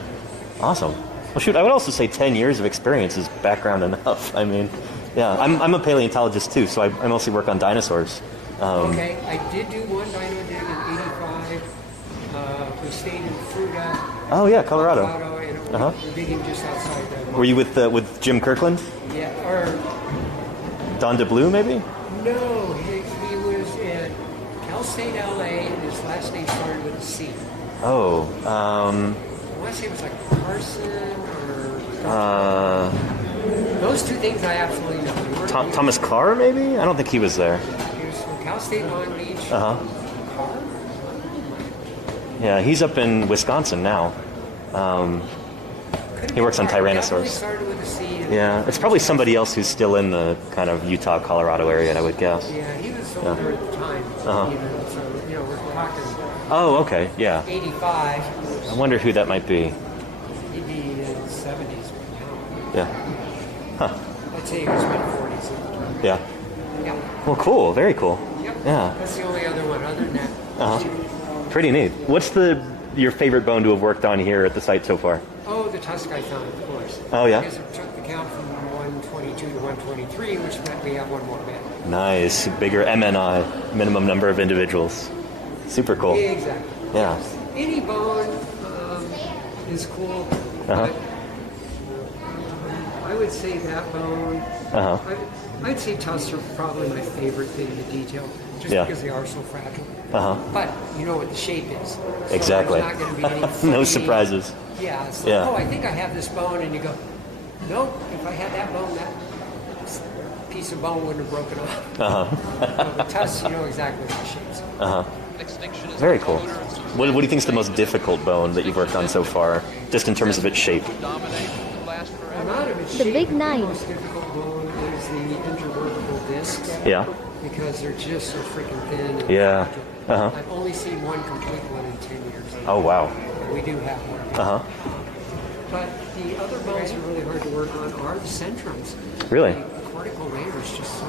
Awesome. Well, shoot, I would also say 10 years of experience is background enough. I mean, yeah, I'm a paleontologist too, so I mostly work on dinosaurs. Okay, I did do one dino dig in '85. We stayed in Fruta. Oh yeah, Colorado. And we're digging just outside the... Were you with Jim Kirkland? Yeah, or... Don DeBlue, maybe? No, he was at Cal State, LA, and his last name started with a C. Oh, I want to say it was like Carson or... Those two things I absolutely know. Thomas Carr, maybe? I don't think he was there. He was from Cal State Long Beach. Uh-huh. Yeah, he's up in Wisconsin now. He works on tyrannosaurs. Started with a C. Yeah, it's probably somebody else who's still in the kind of Utah, Colorado area, I would guess. Yeah, he was older at the time. Even, so, we're talking. Oh, okay, yeah. 85. I wonder who that might be. He'd be in his 70s right now. Yeah. Huh. I'd say he was mid-40s. Yeah. Yeah. Well, cool. Very cool. Yep. Yeah. That's the only other one. Other than that, Pretty neat. What's your favorite bone to have worked on here at the site so far? oh, the Tuskython, of course. Oh, yeah? Because it took the count from 122 to 123, which meant we have one more bed. Nice. Bigger MNI, minimum number of individuals. Super cool. Exactly. Yeah. Any bone is cool, but I would say that bone. I'd say tusks are probably my favorite thing to detail, just because they are so fragile. But you know what the shape is. So Exactly. there's not going to be any No funny- surprises. Yeah. It's like, Yeah. oh, I think I have this bone, and you go, nope. If I had that bone, that piece of bone wouldn't have broken off. So the tusks, you know exactly what the shapes are. Very cool. What do you think is the most difficult bone that you've worked on so far, just in terms of its shape? The big nine. The most difficult bone is the intervertebral discs. Yeah. Because they're just so freaking thin. And Yeah. I've only seen one complete one in 10 years. Oh, wow. We do have one. But the other bones are really hard to work on are the centrums. Really? The cortical layer is just so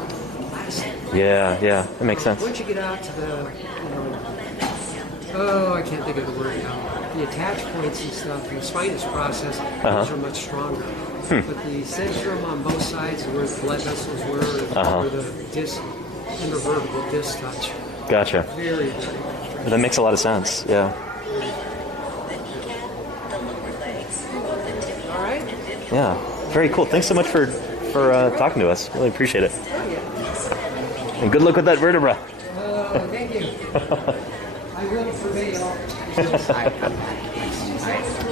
plastic. Yeah, that makes sense. Once you get out to the, I can't think of the word now. The attach points and stuff, the spinous process, those are much stronger. But the centrum on both sides, where the blood vessels were, where the disc, intervertebral disc touch. Gotcha. Very, very. That makes a lot of sense. Yeah. All right. Yeah. Very cool. Thanks so much for talking to us. Really appreciate it. And good luck with that vertebra. Thank you. I will prevail.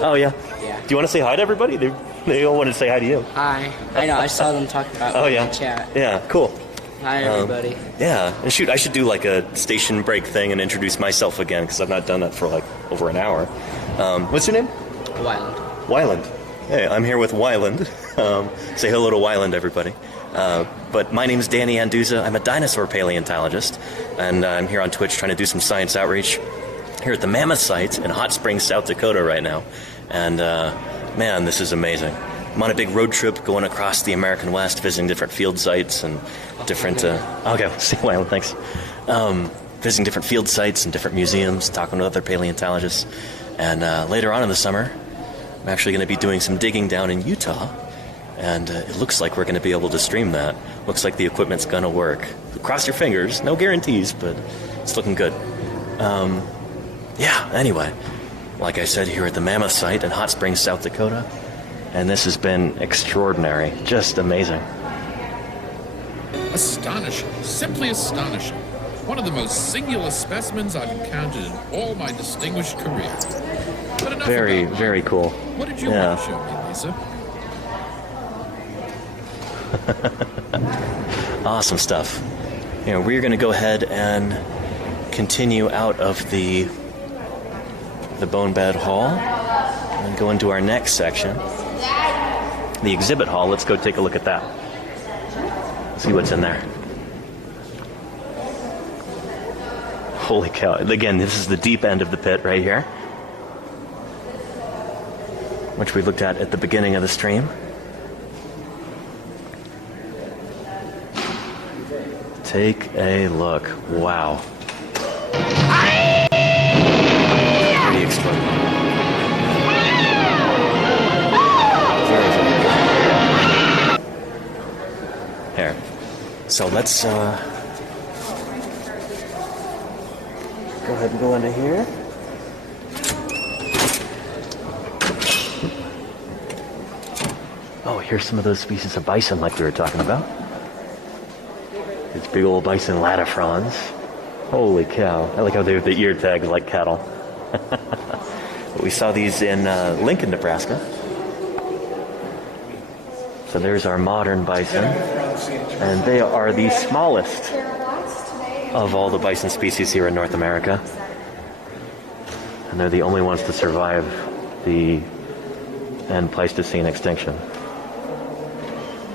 Oh, yeah. Do you want to say hi to everybody? They all want to say hi to you. Hi. I know, I saw them talk about Oh, me yeah. in chat. Yeah, cool. Hi, everybody. Yeah, and shoot, I should do like a station break thing and introduce myself again, because I've not done that for like over an hour. What's your name? Wyland. Wyland. Hey, I'm here with Wyland. Say hello to Wyland, everybody. But my name's Danny Anduza. I'm a dinosaur paleontologist, and I'm here on Twitch trying to do some science outreach here at the Mammoth Site in Hot Springs, South Dakota right now. And man, this is amazing. I'm on a big road trip going across the American West, visiting different field sites and different... okay, see you, Wyland, thanks. Visiting different field sites and different museums, talking with other paleontologists. And later on in the summer, I'm actually going to be doing some digging down in Utah, and it looks like we're going to be able to stream that. Looks like the equipment's going to work. Cross your fingers, no guarantees, but it's looking good. Yeah, anyway, like I said, here at the Mammoth Site in Hot Springs, South Dakota, and this has been extraordinary, just amazing. Astonishing, simply astonishing. One of the most singular specimens I've encountered in all my distinguished career. But enough Very, about very cool. What did you want to show me, Lisa? Awesome stuff. We're going to go ahead and continue out of the bone bed hall and go into our next section, the exhibit hall. Let's go take a look at that. See what's in there. Holy cow. Again, this is the deep end of the pit right here, which we looked at the beginning of the stream. Take a look. Wow. Pretty extraordinary. Very, very good. Here. So let's go ahead and go into here. Oh, here's some of those species of bison like we were talking about. These big old bison latifrons. Holy cow. I like how they have the ear tags like cattle. We saw these in Lincoln, Nebraska. So there's our modern bison. And they are the smallest of all the bison species here in North America. And they're the only ones to survive the and Pleistocene extinction.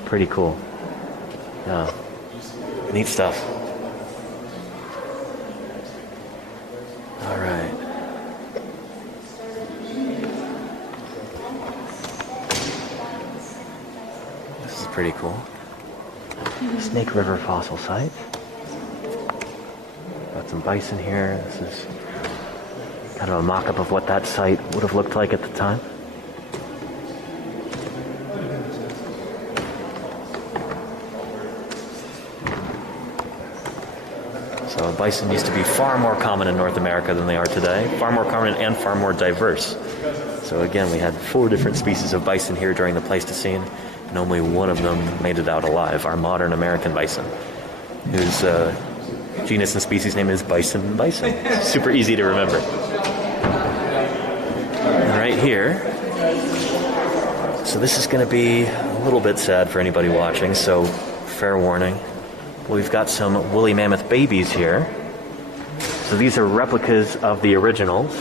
Pretty cool. Yeah. Neat stuff. All right. This is pretty cool. Snake River fossil site. Got some bison here. This is kind of a mock-up of what that site would have looked like at the time. So bison used to be far more common in North America than they are today. Far more common and far more diverse. So again, we had 4 different species of bison here during the Pleistocene, and only one of them made it out alive, our modern American bison, whose genus and species name is bison. Super easy to remember. And right here, so this is going to be a little bit sad for anybody watching, so fair warning. We've got some woolly mammoth babies here. So these are replicas of the originals.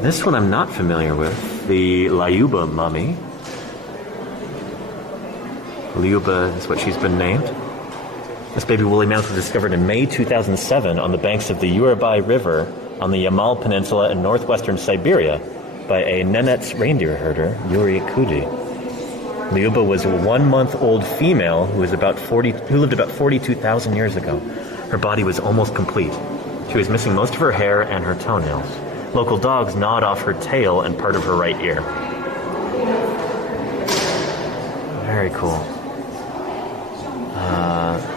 This one I'm not familiar with, the Lyuba mummy. Lyuba is what she's been named. This baby woolly mammoth was discovered in May 2007 on the banks of the Urabai River on the Yamal Peninsula in northwestern Siberia by a Nenets reindeer herder, Yuri Kudi. Lyuba was a 1-month-old female who lived about 42,000 years ago. Her body was almost complete. She was missing most of her hair and her toenails. Local dogs gnawed off her tail and part of her right ear. Very cool.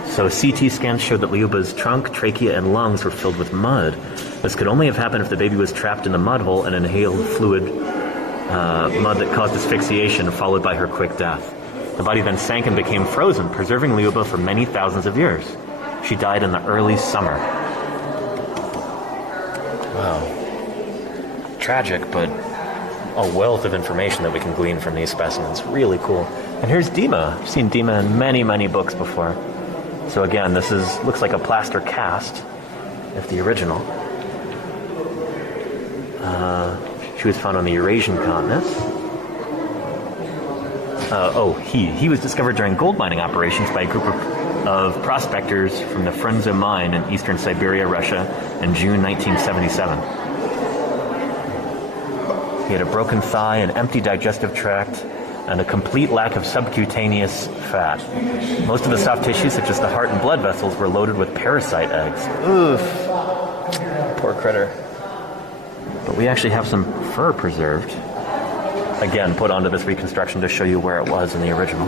So CT scans showed that Lyuba's trunk, trachea, and lungs were filled with mud. This could only have happened if the baby was trapped in a mud hole and inhaled fluid mud that caused asphyxiation, followed by her quick death. The body then sank and became frozen, preserving Lyuba for many thousands of years. She died in the early summer. Wow. Tragic, but a wealth of information that we can glean from these specimens. Really cool. And here's Dima. I've seen Dima in many, many books before. So again, this looks like a plaster cast, if the original. She was found on the Eurasian continent. He was discovered during gold mining operations by a group of prospectors from the Frunze mine in eastern Siberia, Russia, in June 1977. He had a broken thigh, an empty digestive tract, and a complete lack of subcutaneous fat. Most of the soft tissues, such as the heart and blood vessels, were loaded with parasite eggs. Oof. Poor critter. But we actually have some fur preserved. Again, put onto this reconstruction to show you where it was in the original.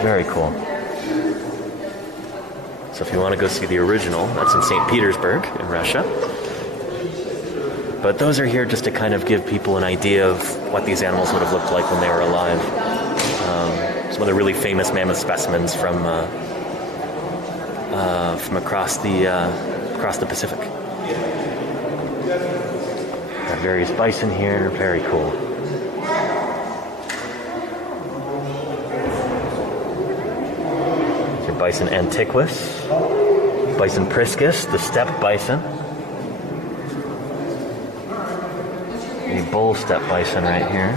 Very cool. So if you want to go see the original, that's in St. Petersburg in Russia. But those are here just to kind of give people an idea of what these animals would have looked like when they were alive. Some of the really famous mammoth specimens from across the Pacific. Got various bison here, very cool. Here's bison antiquus, bison priscus, the steppe bison. A bull steppe bison right here.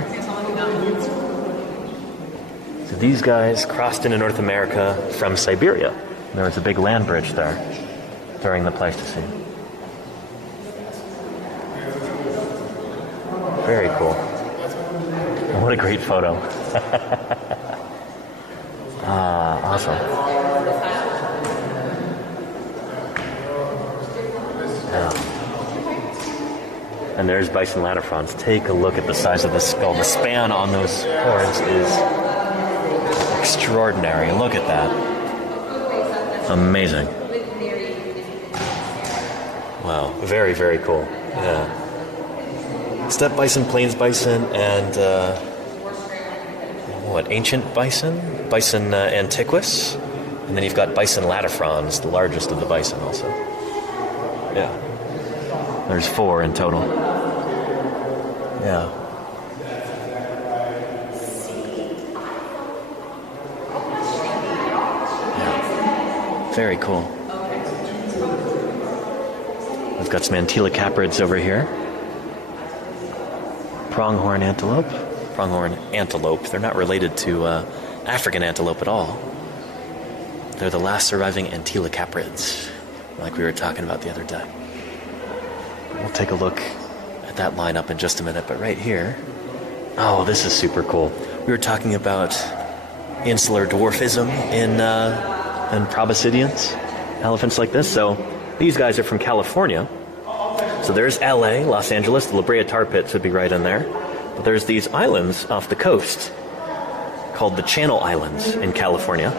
So these guys crossed into North America from Siberia. There was a big land bridge there during the Pleistocene. Very cool. And what a great photo. Awesome. Yeah. And there's bison latifrons. Take a look at the size of the skull. The span on those horns is extraordinary. Look at that. Amazing. Wow. Very, very cool. Yeah. Steppe bison, plains bison, and ancient bison? Bison antiquus. And then you've got bison latifrons, the largest of the bison also. Yeah. There's 4 in total. Yeah. Very cool. We've got some Antilocaprids over here. pronghorn antelope. Pronghorn antelope. They're not related to African antelope at all. They're the last surviving antilocaprids, like we were talking about the other day. We'll take a look at that lineup in just a minute, but right here, oh, this is super cool. We were talking about insular dwarfism in proboscideans, elephants like this. So these guys are from California. So there's LA, Los Angeles, the La Brea tar pits would be right in there. But there's these islands off the coast called the Channel Islands in California.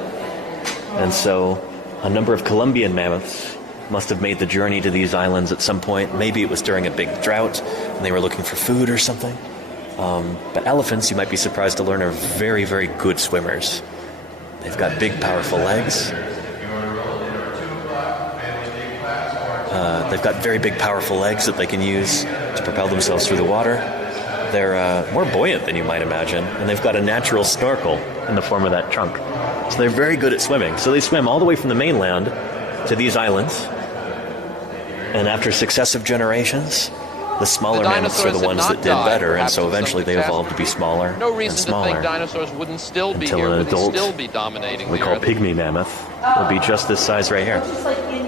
And so a number of Columbian mammoths must have made the journey to these islands at some point. Maybe it was during a big drought and they were looking for food or something. But elephants, you might be surprised to learn, are very, very good swimmers. They've got big, powerful legs. They've got very big, powerful legs that they can use to propel themselves through the water. They're more buoyant than you might imagine, and they've got a natural snorkel in the form of that trunk. So they're very good at swimming. So they swim all the way from the mainland to these islands, and after successive generations, the smaller mammoths are the ones that did better, and so eventually they evolved to be smaller and smaller. Dinosaurs wouldn't still be until here, an would adult, still be dominating we the call Earth. pygmy mammoth, will be just this size right here.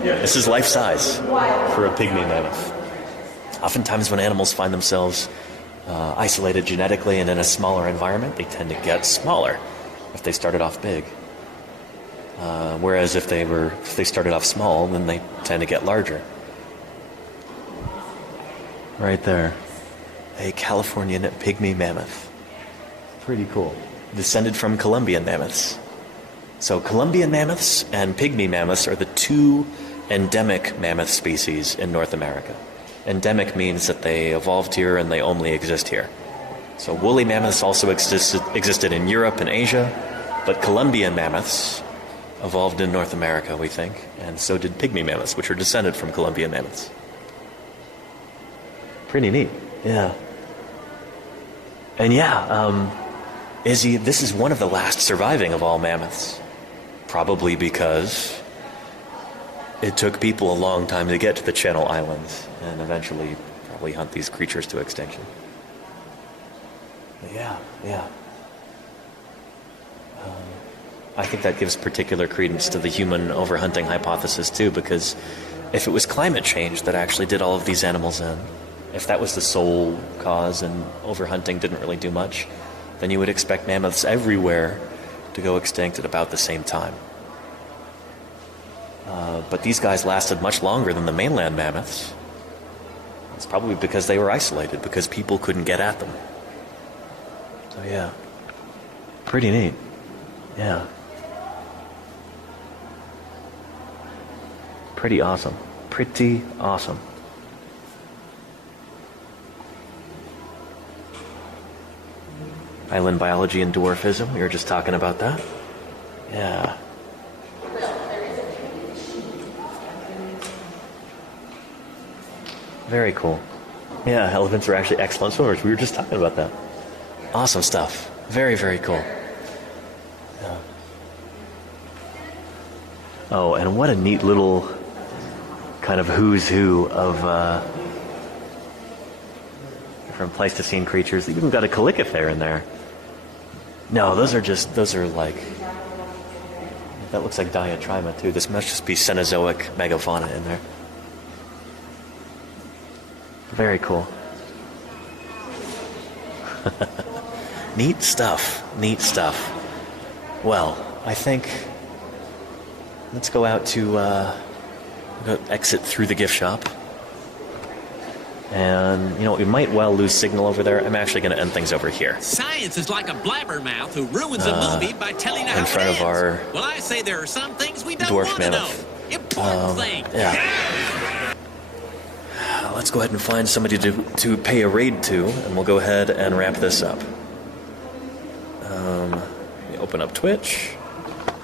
This is life size for a pygmy mammoth. Oftentimes when animals find themselves isolated genetically and in a smaller environment, they tend to get smaller if they started off big. Whereas if they started off small, then they tend to get larger. Right there. A Californian pygmy mammoth. Pretty cool. Descended from Columbian mammoths. So Columbian mammoths and pygmy mammoths are the two endemic mammoth species in North America. Endemic means that they evolved here and they only exist here. So woolly mammoths also existed in Europe and Asia, but Columbian mammoths evolved in North America, we think, and so did pygmy mammoths, which are descended from Columbian mammoths. Pretty neat, yeah. And yeah, this is one of the last surviving of all mammoths, probably because it took people a long time to get to the Channel Islands and eventually probably hunt these creatures to extinction. But yeah. I think that gives particular credence to the human overhunting hypothesis too, because if it was climate change that actually did all of these animals in, if that was the sole cause and overhunting didn't really do much, then you would expect mammoths everywhere to go extinct at about the same time. But these guys lasted much longer than the mainland mammoths. It's probably because they were isolated, because people couldn't get at them. So yeah, pretty neat. Yeah. Pretty awesome. Pretty awesome. Island biology and dwarfism. We were just talking about that. Yeah. Very cool. Yeah, elephants are actually excellent swimmers. We were just talking about that. Awesome stuff. Very, very cool. Yeah. Oh, and what a neat little kind of who's who of from Pleistocene creatures. They even got a Calicothere in there. No, those are like, that looks like Diatryma too. This must just be Cenozoic megafauna in there. Very cool. Neat stuff. Well, I think let's go out to exit through the gift shop. And, you know, we might well lose signal over there. I'm actually going to end things over here. Science is like a blabbermouth who ruins a movie by telling you how in front it of our Well, I say there are some things we don't dwarf want to know. mammoth. Important things. Yeah. Let's go ahead and find somebody to pay a raid to, and we'll go ahead and wrap this up. Let me open up Twitch.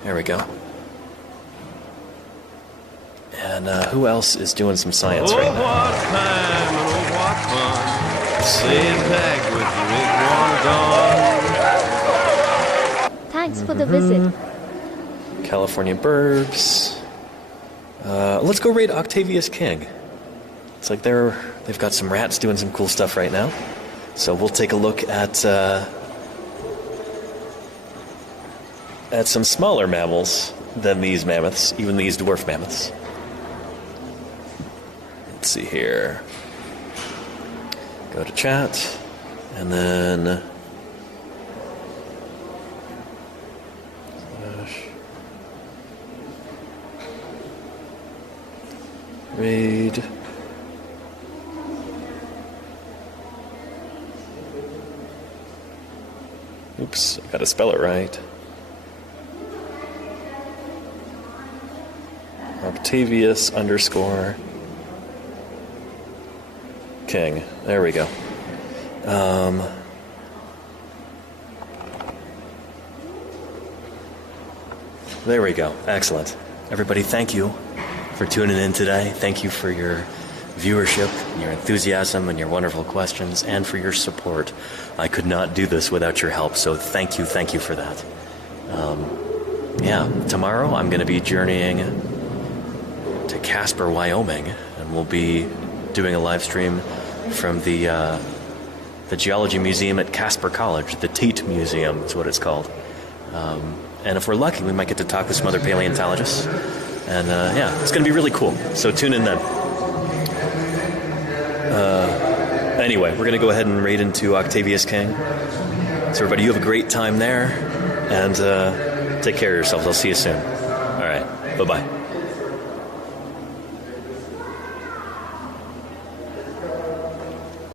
There we go. And who else is doing some science right now? What time and what fun, sitting back with your big one done. Thanks for the visit. California Burbs. Let's go raid Octavius King. It's like they've got some rats doing some cool stuff right now. So we'll take a look at some smaller mammals than these mammoths, even these dwarf mammoths. Let's see here. Go to chat, and then read. Oops, I gotta spell it right. Octavius _ King. There we go. There we go. Excellent. Everybody, thank you for tuning in today. Thank you for your viewership, and your enthusiasm, and your wonderful questions, and for your support. I could not do this without your help, so thank you for that. Tomorrow I'm going to be journeying to Casper, Wyoming, and we'll be doing a live stream from the Geology Museum at Casper College. The Tate Museum is what it's called. And if we're lucky, we might get to talk with some other paleontologists. And it's going to be really cool. So tune in then. Anyway, we're going to go ahead and raid into Octavius King. So everybody, you have a great time there. And take care of yourselves. I'll see you soon. All right. Bye-bye.